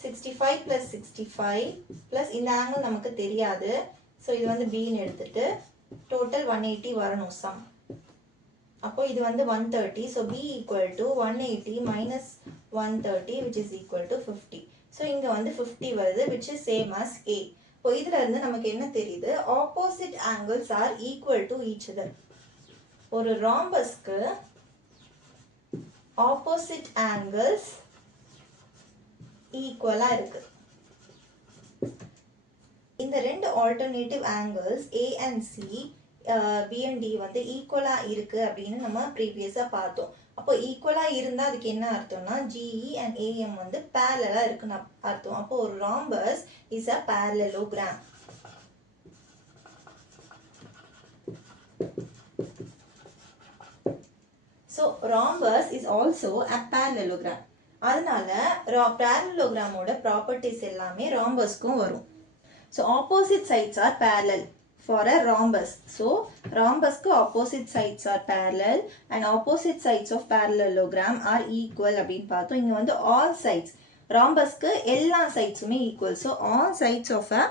65 plus 65 plus இந்த ஆங்கிள் நமக்கு தெரியாது. so இது வந்து B ன்னு எடுத்துட்டு total 180 வரணும் சம். அப்போ இது வந்து 130. so B equal to 180 minus 130 which is equal to 50. so இங்க வந்து 50 வருது which is same as A. இப்போ இதுல இருந்து நமக்கு என்ன தெரியுது? Opposite angles are equal to each other. ஒரு ராம்பஸ்க்கு ஆப்போசிட் ஆங்கிள்ஸ் ஈக்குவலா இருக்கு. இந்த ரெண்டு alternative angles A and C B and D வந்து ஈக்குவலா இருக்கு அப்படின்னு நம்ம ப்ரீவியஸா பார்த்தோம். அப்போ ஈக்குவலா இருந்தா அதுக்கு என்ன அர்த்தம்னா GE and AM வந்து parallel இருக்குன்னு அர்த்தம். அப்போ ஒரு rhombus is a parallelogram. So rhombus is also a parallelogram. அதனால parallelogram ஓட ப்ராப்பர்ட்டிஸ் எல்லாமே rhombusக்கும் வரும். So opposite sides are parallel for a rhombus. So rhombus ku opposite sides are parallel and opposite sides of parallelogram are equal அப்படினு பார்த்தோம். இங்க வந்து all sides rhombus ku எல்லா sidesமே equal. So all sides of a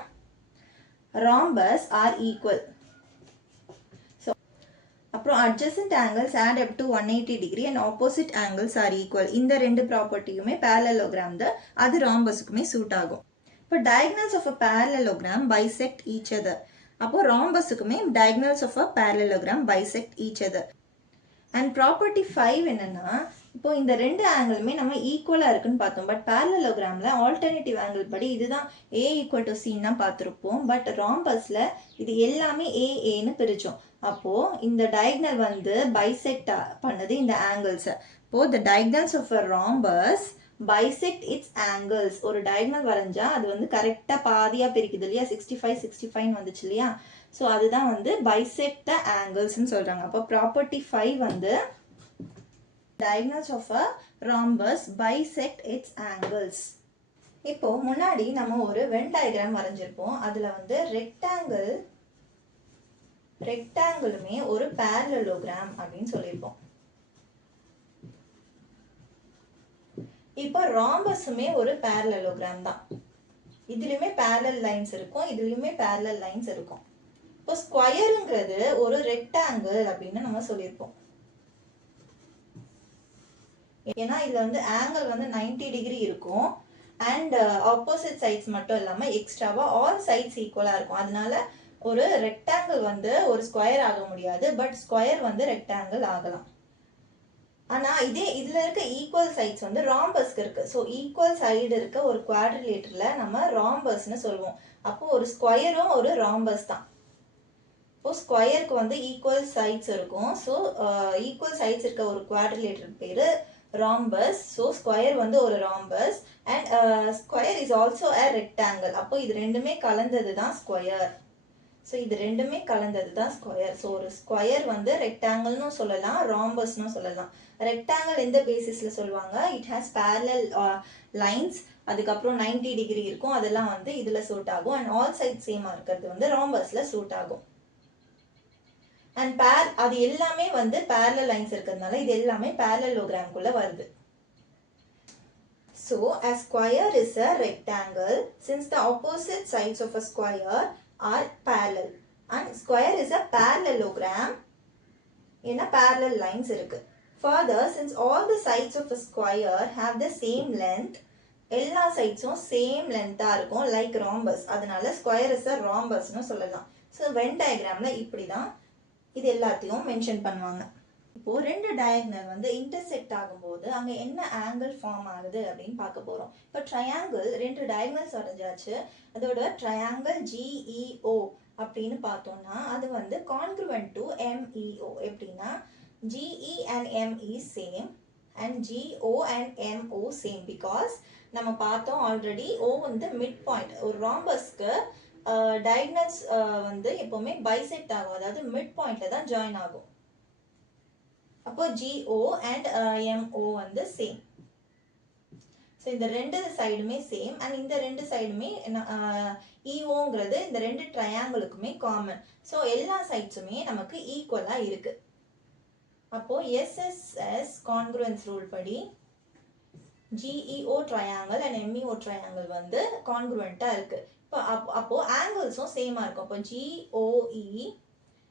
rhombus are equal. So அப்புறம் adjacent angles add up to 180 degree and opposite angles are equal. இந்த ரெண்டு ப்ராப்பர்ட்டியுமே parallelogram தான். அது rhombusக்குமே சூட் ஆகும். இப்போ diagonals of a parallelogram bisect each other. அப்போ rhombusக்குமே diagonals of a parallelogram bisect each other. And property 5 என்னன்னா இப்போ இந்த ரெண்டு ஆங்கிளுமே நம்ம ஈக்குவலா இருக்குன்னு பார்த்தோம். பட் parallelogramல ஆல்டர்னேட்டிவ் ஆங்கிள் படி இதுதான் A equal to C ன்னு பார்த்திருப்போம். பட் rhombusல இது எல்லாமே AAன்னு பிரிச்சோம். அப்போ இந்த diagonal வந்து bisect பண்ணுது இந்த ஆங்கிள்ஸ். இப்போ the diagonals of a rhombus bisect its angles. ஒரு diagonal வரைஞ்சா அது வந்து கரெக்டா பாதியா பிரிக்குது இல்லையா? 65 வந்துச்சு இல்லையா? ஸோ அதுதான் வந்து bisect the angles ன்னு சொல்றாங்க. அப்போ ப்ராப்பர்ட்டி 5 வந்து diagonals of a rhombus bisect its angles. இப்போ முன்னாடி நம்ம ஒரு வென் டயக்ராம் வரைஞ்சிருப்போம். அதுல வந்து ரெக்டாங்கிள் ரெக்டாங்கிளுமே ஒரு parallelogram அப்படின்னு சொல்லியிருப்போம். இப்போ ராம்பஸுமே ஒரு parallelogram தான். இதுலயுமே parallel lines இருக்கும், இதுலயுமே parallel lines இருக்கும். இப்போ ஸ்கொயருங்கிறது ஒரு ரெக்டாங்கிள் அப்படின்னு நம்ம சொல்லியிருப்போம். ஏன்னா இதுல வந்து ஆங்கிள் வந்து 90 டிகிரி இருக்கும் அண்ட் ஆப்போசிட் சைட்ஸ் மட்டும் இல்லாம எக்ஸ்ட்ராவா ஆல் சைட்ஸ் ஈக்குவலா இருக்கும். அதனால ஒரு ரெக்டாங்கிள் வந்து ஒரு ஸ்கொயர் ஆக முடியாது, பட் ஸ்கொயர் வந்து ரெக்டாங்கிள் ஆகலாம். ஆனா இதே இதுல இருக்க ஈக்குவல் சைட்ஸ் வந்து ராம்பஸ்க்கு இருக்கு. ஸோ ஈக்குவல் சைடு இருக்க ஒரு குவாட்ரிலேட்டர்ல நம்ம ராம்பஸ்ன்னு சொல்லுவோம். அப்போ ஒரு ஸ்கொயரும் ஒரு ராம்பஸ் தான். இப்போ ஸ்கொயருக்கு வந்து ஈக்குவல் சைட்ஸ் இருக்கும். ஸோ ஈக்குவல் சைட்ஸ் இருக்க ஒரு குவாட்ரிலேட்டர் பேரு ராம்பஸ். ஸோ ஸ்கொயர் வந்து ஒரு rhombus and square is also a rectangle. அப்போ இது ரெண்டுமே கலந்தது தான் ஸ்கொயர். ஸோ இது ரெண்டுமே கலந்தது தான் ஸ்கொயர். ஸோ ஒரு ஸ்கொயர் வந்து ரெக்டாங்கிள்னு சொல்லலாம், ராம்பஸ்னு சொல்லலாம். ரெக்டாங்கிள் எந்த பேசிஸ்ல சொல்லுவாங்க? இட் ஹாஸ் parallel லைன்ஸ், அதுக்கப்புறம் 90 டிகிரி இருக்கும், அதெல்லாம் வந்து இதுல சூட் ஆகும். அண்ட் ஆல் சைட் சேமா இருக்கிறது வந்து ராம்பஸ்ல சூட் ஆகும். அண்ட் அது எல்லாமே வந்து parallel லைன்ஸ் இருக்கிறதுனால இது எல்லாமே parallelogram குள்ள வருது. So a square is a rectangle since the opposite sides of a square are parallel and square is a parallelogram ஏன்னா parallel lines இருக்கு. Further, since all the sides of a square have the same length, எல்லா சைட்ஸும் same லென்த்தா இருக்கும் like rhombus, அதனால square is a ராம்பஸ்னு சொல்லலாம். So when டயக்ராம்ல இப்படி தான் இது எல்லாத்தையும் மென்ஷன் பண்ணுவாங்க. இப்போ ரெண்டு டயகனல் வந்து இன்டர்செக்ட் ஆகும்போது அங்க என்ன ஆங்கிள் ஃபார்ம் ஆகுது அப்படின்னு பார்க்க போறோம். இப்போ ட்ரையாங்கிள் ரெண்டு டயகனல்ஸ் வரைஞ்சாச்சு, அதோட ட்ரையாங்கிள் GEO அப்படின்னு பார்த்தோம்னா அது வந்து கான்க்ருவென்ட் டு MEO. எப்படின்னா GE and ME same and GO and MO same. Because நம்ம பார்த்தோம் ஆல்ரெடி O வந்து மிட் பாயிண்ட். ஒரு ராம்பஸ்க்கு டயகனல்ஸ் வந்து எப்பவுமே பைசெக்ட் ஆகும், அதாவது மிட் பாயிண்ட்ல தான் ஜாயின் ஆகும். அப்போ GO and MO வந்து சேம். ஸோ இந்த ரெண்டு சைடுமே சேம் அண்ட் இந்த ரெண்டு சைடுமே EOங்கிறது இந்த ரெண்டு ட்ரையாங்கிளுக்குமே காமன். ஸோ எல்லா சைட்ஸுமே நமக்கு ஈக்குவலா இருக்கு. அப்போ SSS கான்க்ருவன்ஸ் ரூல் படி GEO triangle and MEO triangle வந்து கான்க்ருவெண்டா இருக்கு. இப்போ அப்போ ஆங்கிள்ஸும் சேமா இருக்கும். அப்போ GOE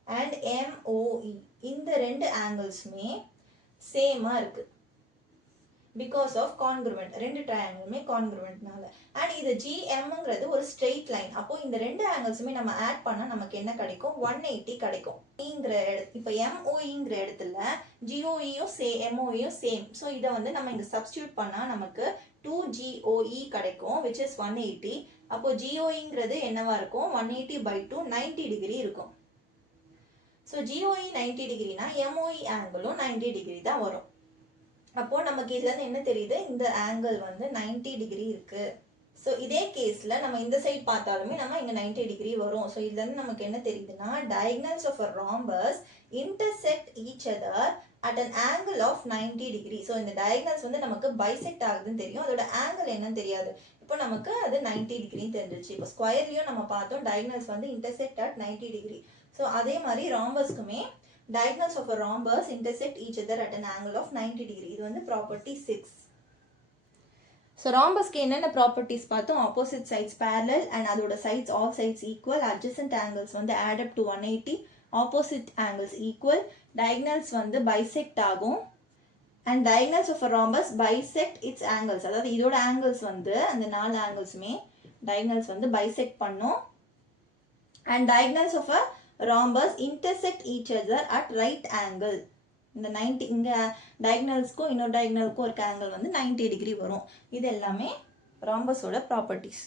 and MOE இந்த ரெண்டு ஆங்கிள்ஸுமே சேமா இருக்கு பிகாஸ் ஆஃப் கான்க்ருவெண்ட். ரெண்டு ட்ரையாங்கிளுமே கான்க்ருவெண்ட்னால. அண்ட் இது GMங்கிறது ஒரு ஸ்ட்ரெயிட் லைன். அப்போ இந்த ரெண்டு ஆங்கிள்ஸுமே நம்ம ஆட் பண்ணா நமக்கு என்ன கிடைக்கும்? 180 கிடைக்கும். இப்போ MOEங்கிற இடத்துல GOEயும் MOEயும் சேம். ஸோ இதை வந்து நம்ம இங்க சப்ஸ்டியூட் பண்ணா நமக்கு 2GOE கிடைக்கும் which is 180. அப்போ GOEங்கிறது என்னவா இருக்கும்? 180/2 90 டிகிரி இருக்கும். ஸோ GOE 90 டிகிரினா MOE ஆங்கிளும் 90 டிகிரி தான் வரும். அப்போ நமக்கு இதுல இருந்து என்ன தெரியுது? இந்த ஆங்கிள் வந்து 90 டிகிரி இருக்கு. ஸோ இதே கேஸ்ல நம்ம இந்த சைட் பார்த்தாலுமே நம்ம இங்க 90 டிகிரி வரும். ஸோ இதுல இருந்து நமக்கு என்ன தெரியுதுன்னா diagonals of a rhombus intersect each other at an angle of 90 degree. So இந்த diagonals வந்து நமக்கு பைசெக்ட் ஆகுதுன்னு தெரியும், அதோட ஆங்கிள் என்னன்னு தெரியாது. இப்போ நமக்கு அது 90 டிகிரின்னு தெரிஞ்சிச்சு. இப்போ ஸ்கொயர்லயும் நம்ம பார்த்தோம் diagonals வந்து intersect at 90 degree. ஸோ அதே மாதிரி ராம்பஸ்க்குமே diagonals of a rhombus intersect each other at an angle of 90 degree. இது வந்து ப்ராப்பர்ட்டி 6. ஸோ ராம்பஸ்க்கு என்னென்ன ப்ராப்பர்ட்டிஸ் பார்த்தோம்? ஆப்போசிட் சைட்ஸ் parallel அண்ட் அதோட sides all sides equal, adjacent angles வந்து add up to 180, opposite angles equal, diagonals வந்து bisect ஆகும் and diagonals of a rhombus bisect its angles. அதாவது இதோட ஆங்கிள்ஸ் வந்து அந்த 4 ஆங்கிள்ஸுமே diagonals வந்து பைசெக்ட் பண்ணும் and diagonals of a rhombus intersect each other at right angle. இந்த 90 இங்க diagonalsக்கும் இன்னொரு diagonalக்கும் இருக்க ஆங்கிள் வந்து 90 டிகிரி வரும். இது எல்லாமே ராம்பஸோட ப்ராப்பர்ட்டிஸ்.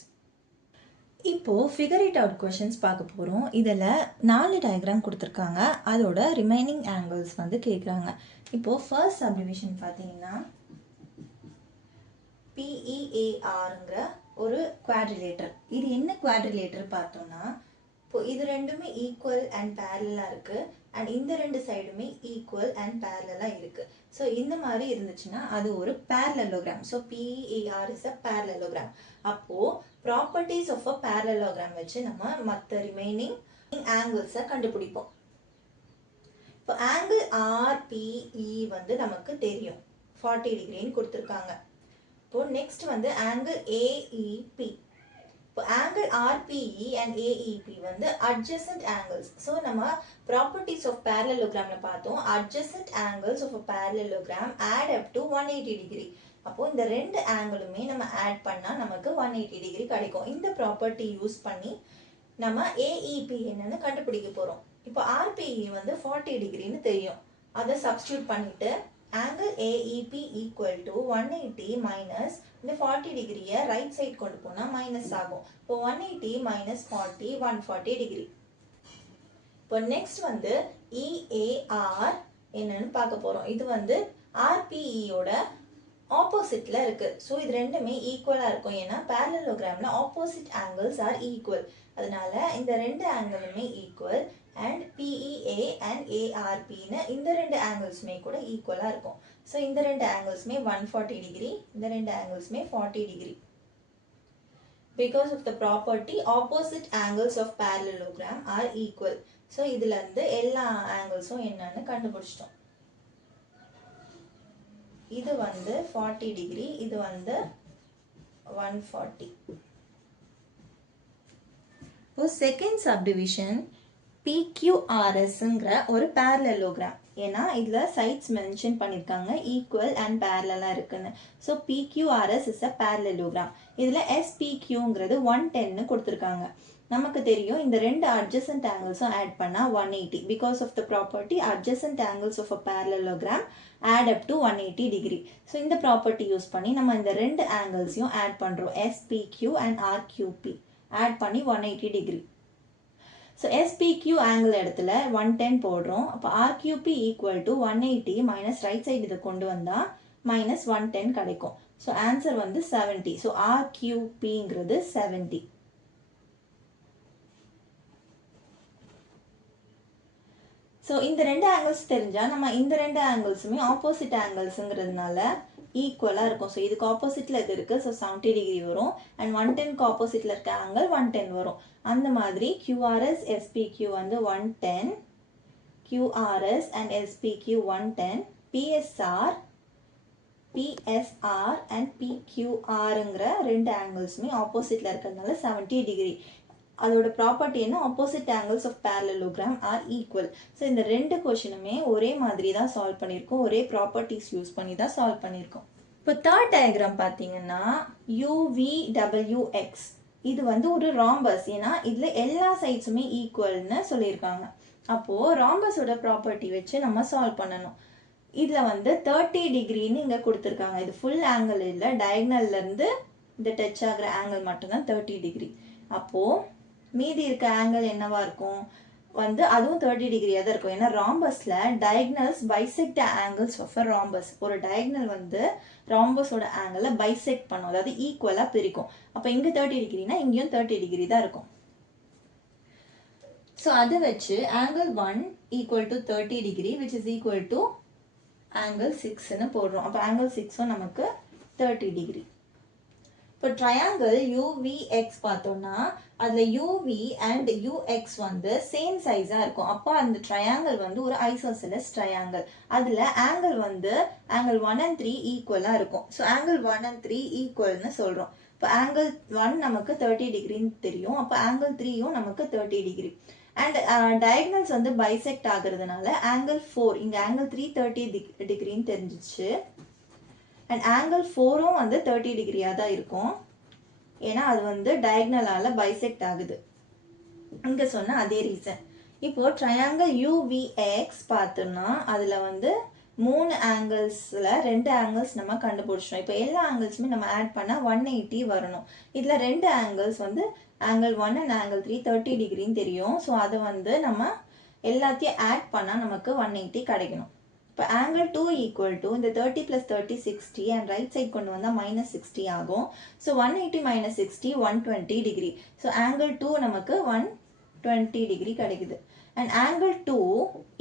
இப்போ ஃபிகர் இட் அவுட் கொஷின்ஸ் பார்க்க போகிறோம். இதில் 4 டயக்ராம் கொடுத்துருக்காங்க, அதோட ரிமைனிங் ஆங்கிள்ஸ் வந்து கேட்குறாங்க. இப்போது ஃபர்ஸ்ட் சப்டிவிஷன் பார்த்தீங்கன்னா PEARங்கிற ஒரு குவாட்ரிலேட்டர். இது என்ன குவாட்ரிலேட்டர் பார்த்தோம்னா, இப்போ இது ரெண்டுமே ஈக்குவல் அண்ட் பேரலாக இருக்குது அண்ட் இந்த ரெண்டு சைடுமே ஈக்குவல் அண்ட் பேரலாக இருக்குது. ஸோ இந்த மாதிரி இருந்துச்சுன்னா அது ஒரு parallelogram. So PEAR is a parallelogram. அப்போது ப்ராப்பர்ட்டிஸ் ஆஃப் அ parallelogram வச்சு நம்ம மற்ற ரிமைனிங் ஆங்கிள்ஸை கண்டுபிடிப்போம். இப்போ ஆங்கிள் ஆர்பிஇ வந்து நமக்கு தெரியும் 40 டிகிரின்னு கொடுத்துருக்காங்க. இப்போ நெக்ஸ்ட் வந்து ஆங்கிள் ஏஇபி. இப்போ ஆங்கிள் ஆர்பிஇ அண்ட் ஏஇபி வந்து அட்ஜசன்ட் ஆங்கிள்ஸ். ஸோ நம்ம ப்ராப்பர்ட்டிஸ் ஆஃப் பேரலலோகிராம்ல பார்த்தோம், adjacent angles of a parallelogram add up to 180 degree. அப்போ இந்த ரெண்டு ஆங்கிளுமே நம்ம ஆட் பண்ணா நமக்கு 180 டிகிரி கிடைக்கும். இந்த ப்ராப்பர்ட்டி யூஸ் பண்ணி நம்ம ஏஇபி என்னன்னு கண்டுபிடிக்க போறோம். இப்போ ஆர்பிஇ வந்து 40 டிகிரின்னு தெரியும், அதை சப்ஸ்டியூட் பண்ணிட்டு angle AEB equal to 180 minus இந்த 40 டிகிரியை ரைட் சைட் கொண்டு போனா மைனஸ் ஆகும். இப்போ 180 மைனஸ் 40 140 டிகிரி. இப்போ நெக்ஸ்ட் வந்து இஏஆர் என்னன்னு பார்க்க போறோம். இது வந்து ஆர்பிஇயோட ஆப்போசிட்ல இருக்கு. ஸோ இது ரெண்டுமே ஈக்குவலா இருக்கும், ஏன்னா பேரலலோகிராம்ல ஆப்போசிட் ஆங்கிள்ஸ் ஆர் ஈக்குவல். அதனால இந்த ரெண்டு ஆங்கிளுமே ஈக்குவல் அண்ட் பிஇஏ அண்ட் ஏஆர்பின்னு இந்த ரெண்டு ஆங்கிள்ஸுமே கூட ஈக்குவலா இருக்கும். ஸோ இந்த ரெண்டு ஆங்கிள்ஸுமே 140 டிகிரி, இந்த ரெண்டு ஆங்கிள்ஸுமே 40 degree. Because of the property opposite angles of parallelogram are equal. So இதுல இருந்து எல்லா ஆங்கிள்ஸும் என்னன்னு கண்டுபிடிச்சிட்டோம். இது வந்து 40 டிகிரி, இது வந்து 140. இப்போ செகண்ட் சப்டிவிஷன் PQRSங்கிற ஒரு parallelogram. ஏன்னா இதுல சைட்ஸ் மென்ஷன் பண்ணிருக்காங்க ஈக்குவல் அண்ட் பேரலலா இருக்குன்னு. So PQRS is a parallelogram. இதுல SPQங்கிறது 110ன்னு கொடுத்துருக்காங்க. நமக்கு தெரியும் இந்த ரெண்டு adjacent angles-உம் ஆட் பண்ணா 180. Because of the property adjacent angles of a parallelogram add up to 180 degree. So இந்த ப்ராப்பர்ட்டி யூஸ் பண்ணி நம்ம இந்த ரெண்டு ஆங்கிள்ஸையும் ஆட் பண்றோம், SPQ and RQP. ஆட் பண்ணி 180 டிகிரி. ஸோ SPQ ஆங்கிள் இடத்துல 110 போடுறோம். அப்போ RQP equal to 180 minus right side இதை கொண்டு வந்தா மைனஸ் 110 கிடைக்கும். ஸோ ஆன்சர் வந்து 70. ஸோ RQPங்கிறது 70. ஸோ இந்த ரெண்டு ஆங்கிள்ஸ் தெரிஞ்சா நம்ம இந்த ரெண்டு ஆங்கிள்ஸுமே ஆப்போசிட் ஆங்கிள்ஸுங்கிறதுனால ஈக்குவலாக இருக்கும். ஸோ இதுக்கு ஆப்போசிட்டில் இது இருக்குது, ஸோ 70 டிகிரி வரும். அண்ட் 110க்கு ஆப்போசிட்டில் இருக்க ஆங்கிள் 110 வரும். அந்த மாதிரி QRS SPQ வந்து 110, QRS and SPQ 110, PSR and PQRங்கிற ரெண்டு ஆங்கிள்ஸுமே ஆப்போசிட்டில் இருக்கிறதுனால 70 டிகிரி. அதோட ப்ராப்பர்ட்டி என்ன, opposite angles of parallelogram are equal. So இந்த ரெண்டு கொஷினுமே ஒரே மாதிரி தான் சால்வ் பண்ணியிருக்கோம், ஒரே ப்ராப்பர்ட்டிஸ் யூஸ் பண்ணி தான் சால்வ் பண்ணியிருக்கோம். இப்போ தேர்ட் டயக்ராம் பார்த்தீங்கன்னா UVWX. இது வந்து ஒரு ராம்பஸ், ஏன்னா இதில் எல்லா சைட்ஸுமே ஈக்குவல்னு சொல்லியிருக்காங்க. அப்போது ராம்பஸோட ப்ராப்பர்ட்டி வச்சு நம்ம சால்வ் பண்ணணும். இதில் வந்து 30 டிகிரின்னு இங்கே கொடுத்துருக்காங்க. இது ஃபுல் ஆங்கிள் இல்லை, டயக்னல்லேருந்து இந்த டச் ஆகிற ஆங்கிள் மட்டும்தான் 30 டிகிரி. அப்போது மீதி இருக்க ஆங்கிள் என்னவா இருக்கும் வந்து அதுவும் 30 டிகிரியாக தான் இருக்கும். ஏன்னா ராம்பஸ்ல diagonals bisect angles of a rhombus. ஒரு டயக்னல் வந்து ராம்பஸோட ஆங்கிளை பைசெக்ட் பண்ணும், அதாவது ஈக்குவலாக பிரிக்கும். அப்போ இங்கே 30 டிகிரினா இங்கேயும் 30 டிகிரி தான் இருக்கும். ஸோ அதை வச்சு angle 1 equal to 30 degree which is equal to angle 6ன்னு போடுறோம். அப்போ ஆங்கிள் 6ம் நமக்கு 30 டிகிரி. இப்போ ட்ரையாங்கிள் UVX பார்த்தோம்னா அதில் UV அண்ட் UX வந்து சேம் சைஸாக இருக்கும். அப்போ அந்த ட்ரையாங்கிள் வந்து ஒரு ஐசோசெலஸ் ட்ரையாங்கிள். அதில் ஆங்கிள் வந்து ஆங்கிள் 1 and 3 ஈக்குவலாக இருக்கும். ஸோ ஆங்கிள் 1 and 3 ஈக்குவல்னு சொல்கிறோம். இப்போ ஆங்கிள் 1 நமக்கு 30 டிகிரின்னு தெரியும், அப்போ ஆங்கிள் 3யும் நமக்கு 30 டிகிரி. அண்ட் டயக்னல்ஸ் வந்து பைசெக்ட் ஆகுறதுனால ஆங்கிள் 4, இங்கே ஆங்கிள் 3 30 டிகிரின்னு தெரிஞ்சிச்சு. அண்ட் ஆங்கிள் 4ம் வந்து 30 டிகிரியாக தான் இருக்கும், ஏன்னா அது வந்து டயக்னலால பைசெக்ட் ஆகுது. இங்கே சொன்ன அதே ரீசன். இப்போ ட்ரையாங்கிள் UVX பார்த்தோம்னா அதில் வந்து 3 ஆங்கிள்ஸில் 2 ஆங்கிள்ஸ் நம்ம கண்டுபிடிச்சோம். இப்போ எல்லா ஆங்கிள்ஸுமே நம்ம ஆட் பண்ணால் 180 வரணும். இதில் 2 ஆங்கிள்ஸ் வந்து ஆங்கிள் 1 அண்ட் ஆங்கிள் 3 30 டிகிரின்னு தெரியும். ஸோ அதை வந்து நம்ம எல்லாத்தையும் ஆட் பண்ணால் நமக்கு 180 கிடைக்கணும். இப்போ ஆங்கிள் 2 ஈக்குவல் டு இந்த 30 + 30 60 அண்ட் ரைட் சைட் கொண்டு வந்தால் -60 ஆகும். So 180 - 60 120 degree. ஸோ ஆங்கிள் 2 நமக்கு 120 டிகிரி கிடைக்குது. And angle 2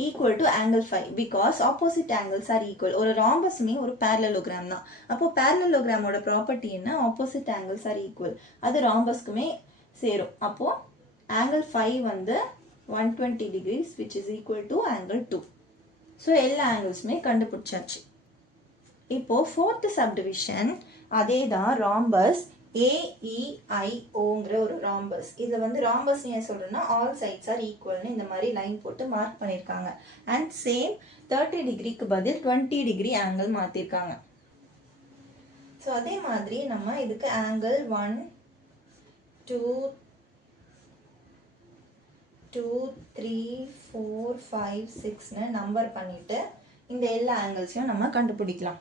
equal to angle 5 because opposite angles are equal. ஒரு ராம்பஸுமே ஒரு பேரலலோகிராம் தான். அப்போ பேரலலோகிராமோட ப்ராப்பர்ட்டி என்ன, ஆப்போசிட் ஆங்கிள்ஸ் ஆர் ஈக்குவல். அது ராம்பஸ்க்குமே சேரும். அப்போது ஆங்கிள் 5 வந்து 120 degrees which is equal to angle 2. So எல்லா ஆங்கிள்ஸுமே கண்டுபிடிச்சாச்சு. இப்போது ஃபோர்த்து சப்டிவிஷன் அதே தான் ராம்பஸ் AEIOங்கிற ஒரு ராம்பஸ். இதில் வந்து ராம்பஸ் ஏன் சொல்கிறேன்னா ஆல் சைட்ஸ் ஆர் ஈக்குவல்னு இந்த மாதிரி லைன் போட்டு மார்க் பண்ணியிருக்காங்க. அண்ட் சேம் 30 டிகிரிக்கு பதில் 20 டிகிரி ஆங்கிள் மாற்றிருக்காங்க. ஸோ அதே மாதிரி நம்ம இதுக்கு ஆங்கிள் 1 2 3 4 5 6ன்னு நம்பர் பண்ணிவிட்டு இந்த எல்லா ஆங்கிள்ஸையும் நம்ம கண்டுபிடிக்கலாம்.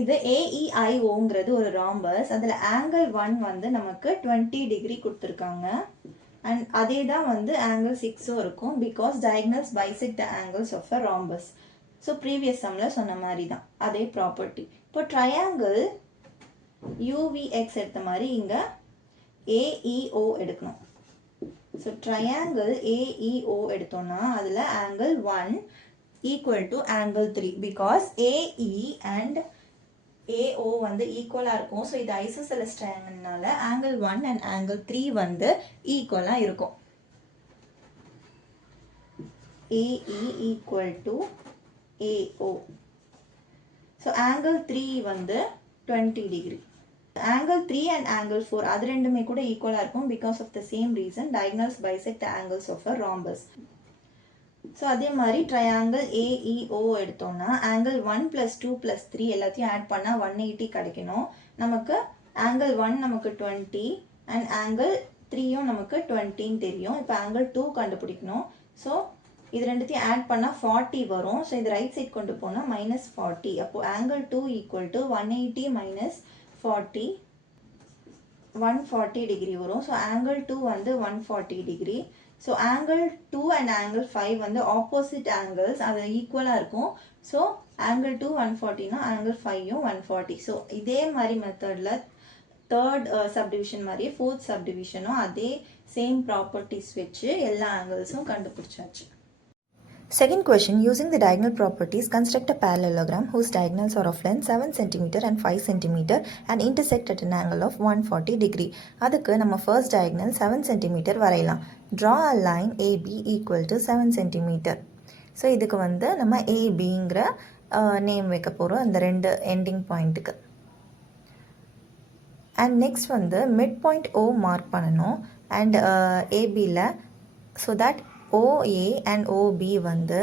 இது AEIOங்கிறது ஒரு ராம்பஸ். அதில் ஆங்கிள் 1 வந்து நமக்கு 20 டிகிரி கொடுத்துருக்காங்க. அண்ட் அதே தான் வந்து ஆங்கிள் 6ம் இருக்கும். Because diagonals bisect the angles of a rhombus. So previous சம்மில் சொன்ன மாதிரி தான் அதே ப்ராப்பர்ட்டி. இப்போ ட்ரையாங்கிள் UVX எடுத்த மாதிரி இங்கே AEO எடுக்கணும். ஸோ ட்ரையாங்கிள் AEO எடுத்தோம்னா அதில் angle 1 equal to angle 3 because AE and AO வந்து ஈக்குவலாக இருக்கும். ஸோ இது ஐசோசெலஸ் ட்ரையாங்கிள்னால ஆங்கிள் 1 அண்ட் ஆங்கிள் 3 வந்து ஈக்குவலாக இருக்கும். AE equal to AO. So angle 3 வந்து 20 டிகிரி. ஆங்கிள் 3 அண்ட் ஆங்கிள் 4 அது ரெண்டுமே கூட ஈக்குவலாக இருக்கும். Because of the same reason diagonals bisect the angles of a rhombus. So அதே மாதிரி ட்ரையாங்கிள் AEO எடுத்தோம்னா ஆங்கிள் 1 + 2 + 3 எல்லாத்தையும் ஆட் பண்ணால் 180 கிடைக்கணும். நமக்கு ஆங்கிள் 1 நமக்கு 20 அண்ட் ஆங்கிள் 3யும் நமக்கு 20ன்னு தெரியும். இப்போ ஆங்கிள் 2 கண்டுபிடிக்கணும். ஸோ இது ரெண்டுத்தையும் ஆட் பண்ணால் 40 வரும். ஸோ இது ரைட் சைட் கொண்டு போனால் -40. அப்போது ஆங்கிள் 2 ஈக்குவல் டு 180 - 40 140 டிகிரி வரும். ஸோ ஆங்கிள் 2 வந்து 140 degree. So angle 2 and angle 5 வந்து ஆப்போசிட் ஆங்கிள்ஸ், அது ஈக்குவலாக இருக்கும். ஸோ ஆங்கிள் 2 140னா ஆங்கிள் 5யும் 140. ஸோ இதே மாதிரி மெத்தடில் தேர்ட் சப்டிவிஷன் மாதிரியே ஃபோர்த் சப்டிவிஷனும் அதே சேம் ப்ராப்பர்ட்டிஸ் வச்சு எல்லா ஆங்கிள்ஸும் கண்டுபிடிச்சாச்சு. Second question, using the diagonal properties, construct a parallelogram whose diagonals are of length 7 cm and 5 cm and intersect at an angle of 140 degree. அதுக்கு நம்ம first diagonal 7 cm வரையலாம். Draw a line AB equal to 7 cm. So இதுக்கு வந்து நம்ம ABங்கிற name வைக்க போகிறோம் அந்த ரெண்டு எண்டிங் பாயிண்ட்டுக்கு. அண்ட் நெக்ஸ்ட் வந்து மிட் பாயிண்ட் O மார்க் பண்ணணும். அண்ட் ABயில் so that OA and OB வந்து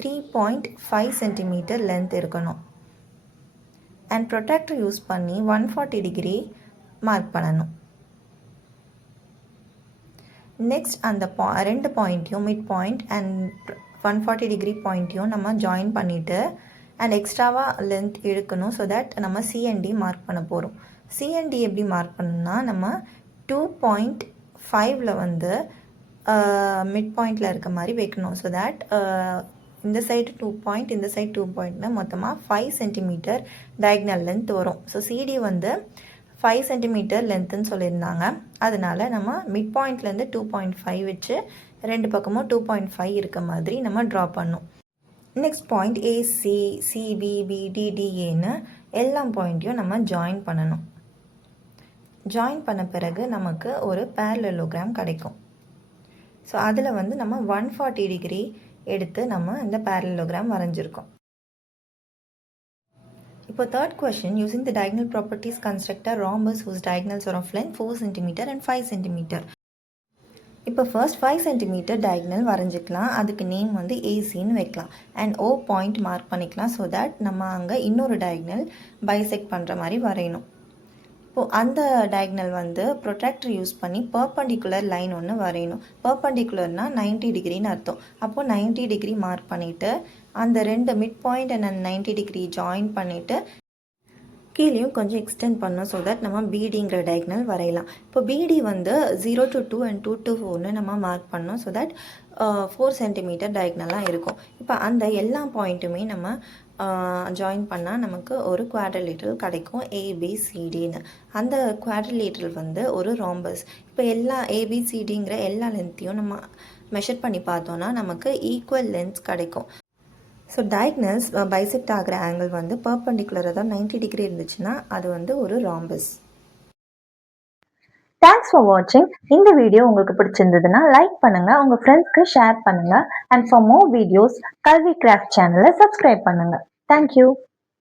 3.5 cm லென்த் இருக்கணும். அண்ட் ப்ரொட்ராக்டர் யூஸ் பண்ணி 140 டிகிரி மார்க் பண்ணணும். நெக்ஸ்ட் அந்த ரெண்டு பாயிண்ட்டையும் மிட் பாயிண்ட் அண்ட் 140 டிகிரி பாயிண்ட்டையும் நம்ம ஜாயின் பண்ணிவிட்டு அண்ட் எக்ஸ்ட்ராவாக லென்த் இழுக்கணும். ஸோ தட் நம்ம CND மார்க் பண்ண போகிறோம். CND எப்படி மார்க் பண்ணணும்னா நம்ம 2.5ல் வந்து மிட் பாயிண்டில் இருக்க மாதிரி வைக்கணும். ஸோ தட் இந்த சைடு 2 பாயிண்ட் இந்த சைடு 2 பாயிண்ட்னா மொத்தமாக 5 சென்டிமீட்டர் டயக்னல் லென்த் வரும். ஸோ CD வந்து 5 சென்டிமீட்டர் லென்த்துன்னு சொல்லியிருந்தாங்க. அதனால நம்ம மிட் பாயிண்ட்லேருந்து 2.5 வச்சு ரெண்டு பக்கமும் 2.5 இருக்க மாதிரி நம்ம ட்ரா பண்ணோம். Next point AC, CB, BD, DAன்னு எல்லா பாயிண்ட்டையும் நம்ம ஜாயின் பண்ணணும். ஜாயின் பண்ண பிறகு நமக்கு ஒரு parallelogram கிடைக்கும். ஸோ அதில் வந்து நம்ம 140 டிகிரி எடுத்து நம்ம இந்த parallelogram வரைஞ்சிருக்கோம். இப்போ third question, using the diagonal properties construct a rhombus whose diagonals are of length 4 cm and 5 cm. இப்போ ஃபர்ஸ்ட் 5 cm diagonal வரைஞ்சிக்கலாம். அதுக்கு நேம் வந்து ACன்னு வைக்கலாம். அண்ட் O பாயிண்ட் மார்க் பண்ணிக்கலாம். ஸோ தட் நம்ம அங்கே இன்னொரு diagonal பைசெக்ட் பண்ணுற மாதிரி வரையணும். இப்போது அந்த diagonal வந்து ப்ரொட்ராக்டர் யூஸ் பண்ணி பர்பண்டிகுலர் லைன் ஒன்று வரையணும். பர்பண்டிகுலர்னால் 90 டிகிரின்னு அர்த்தம். அப்போது 90 டிகிரி மார்க் பண்ணிவிட்டு அந்த ரெண்டு mid point and 90 degree join பண்ணிவிட்டு கீழேயும் கொஞ்சம் எக்ஸ்டெண்ட் பண்ணோம். ஸோ தட் நம்ம BDங்கிற diagonal வரையலாம். இப்போ BD வந்து 0 to 2 and 2 to 4ன்னு நம்ம மார்க் பண்ணோம். ஸோ தட் 4 சென்டிமீட்டர் டயக்னலாக இருக்கும். இப்போ அந்த எல்லா பாயிண்ட்டுமே நம்ம ஜாயின் பண்ணால் நமக்கு ஒரு குவாட்ரிலேட்ரல் கிடைக்கும் ABCDன்னு. அந்த குவாட்ரிலேட்ரல் வந்து ஒரு ராம்பஸ். இப்போ எல்லா ABCDங்கிற எல்லா லென்த்தையும் நம்ம மெஷர் பண்ணி பார்த்தோன்னா நமக்கு ஈக்குவல் லென்த் கிடைக்கும். ஸோ diagonals பைசெக்ட் ஆகிற ஆங்கிள் வந்து பர்பண்டிகுலராக தான் 90 டிகிரி இருந்துச்சுன்னா அது வந்து ஒரு ராம்பஸ். தேங்க்ஸ் ஃபார் வாட்சிங். இந்த வீடியோ உங்களுக்கு பிடிச்சிருந்ததுன்னா லைக் பண்ணுங்க, உங்க ஃப்ரெண்ட்ஸ்க்கு ஷேர் பண்ணுங்க. அண்ட் ஃபார் மோர் வீடியோஸ் கல்வி கிராஃப்ட் சேனலை சப்ஸ்கிரைப் பண்ணுங்க. தேங்க்யூ.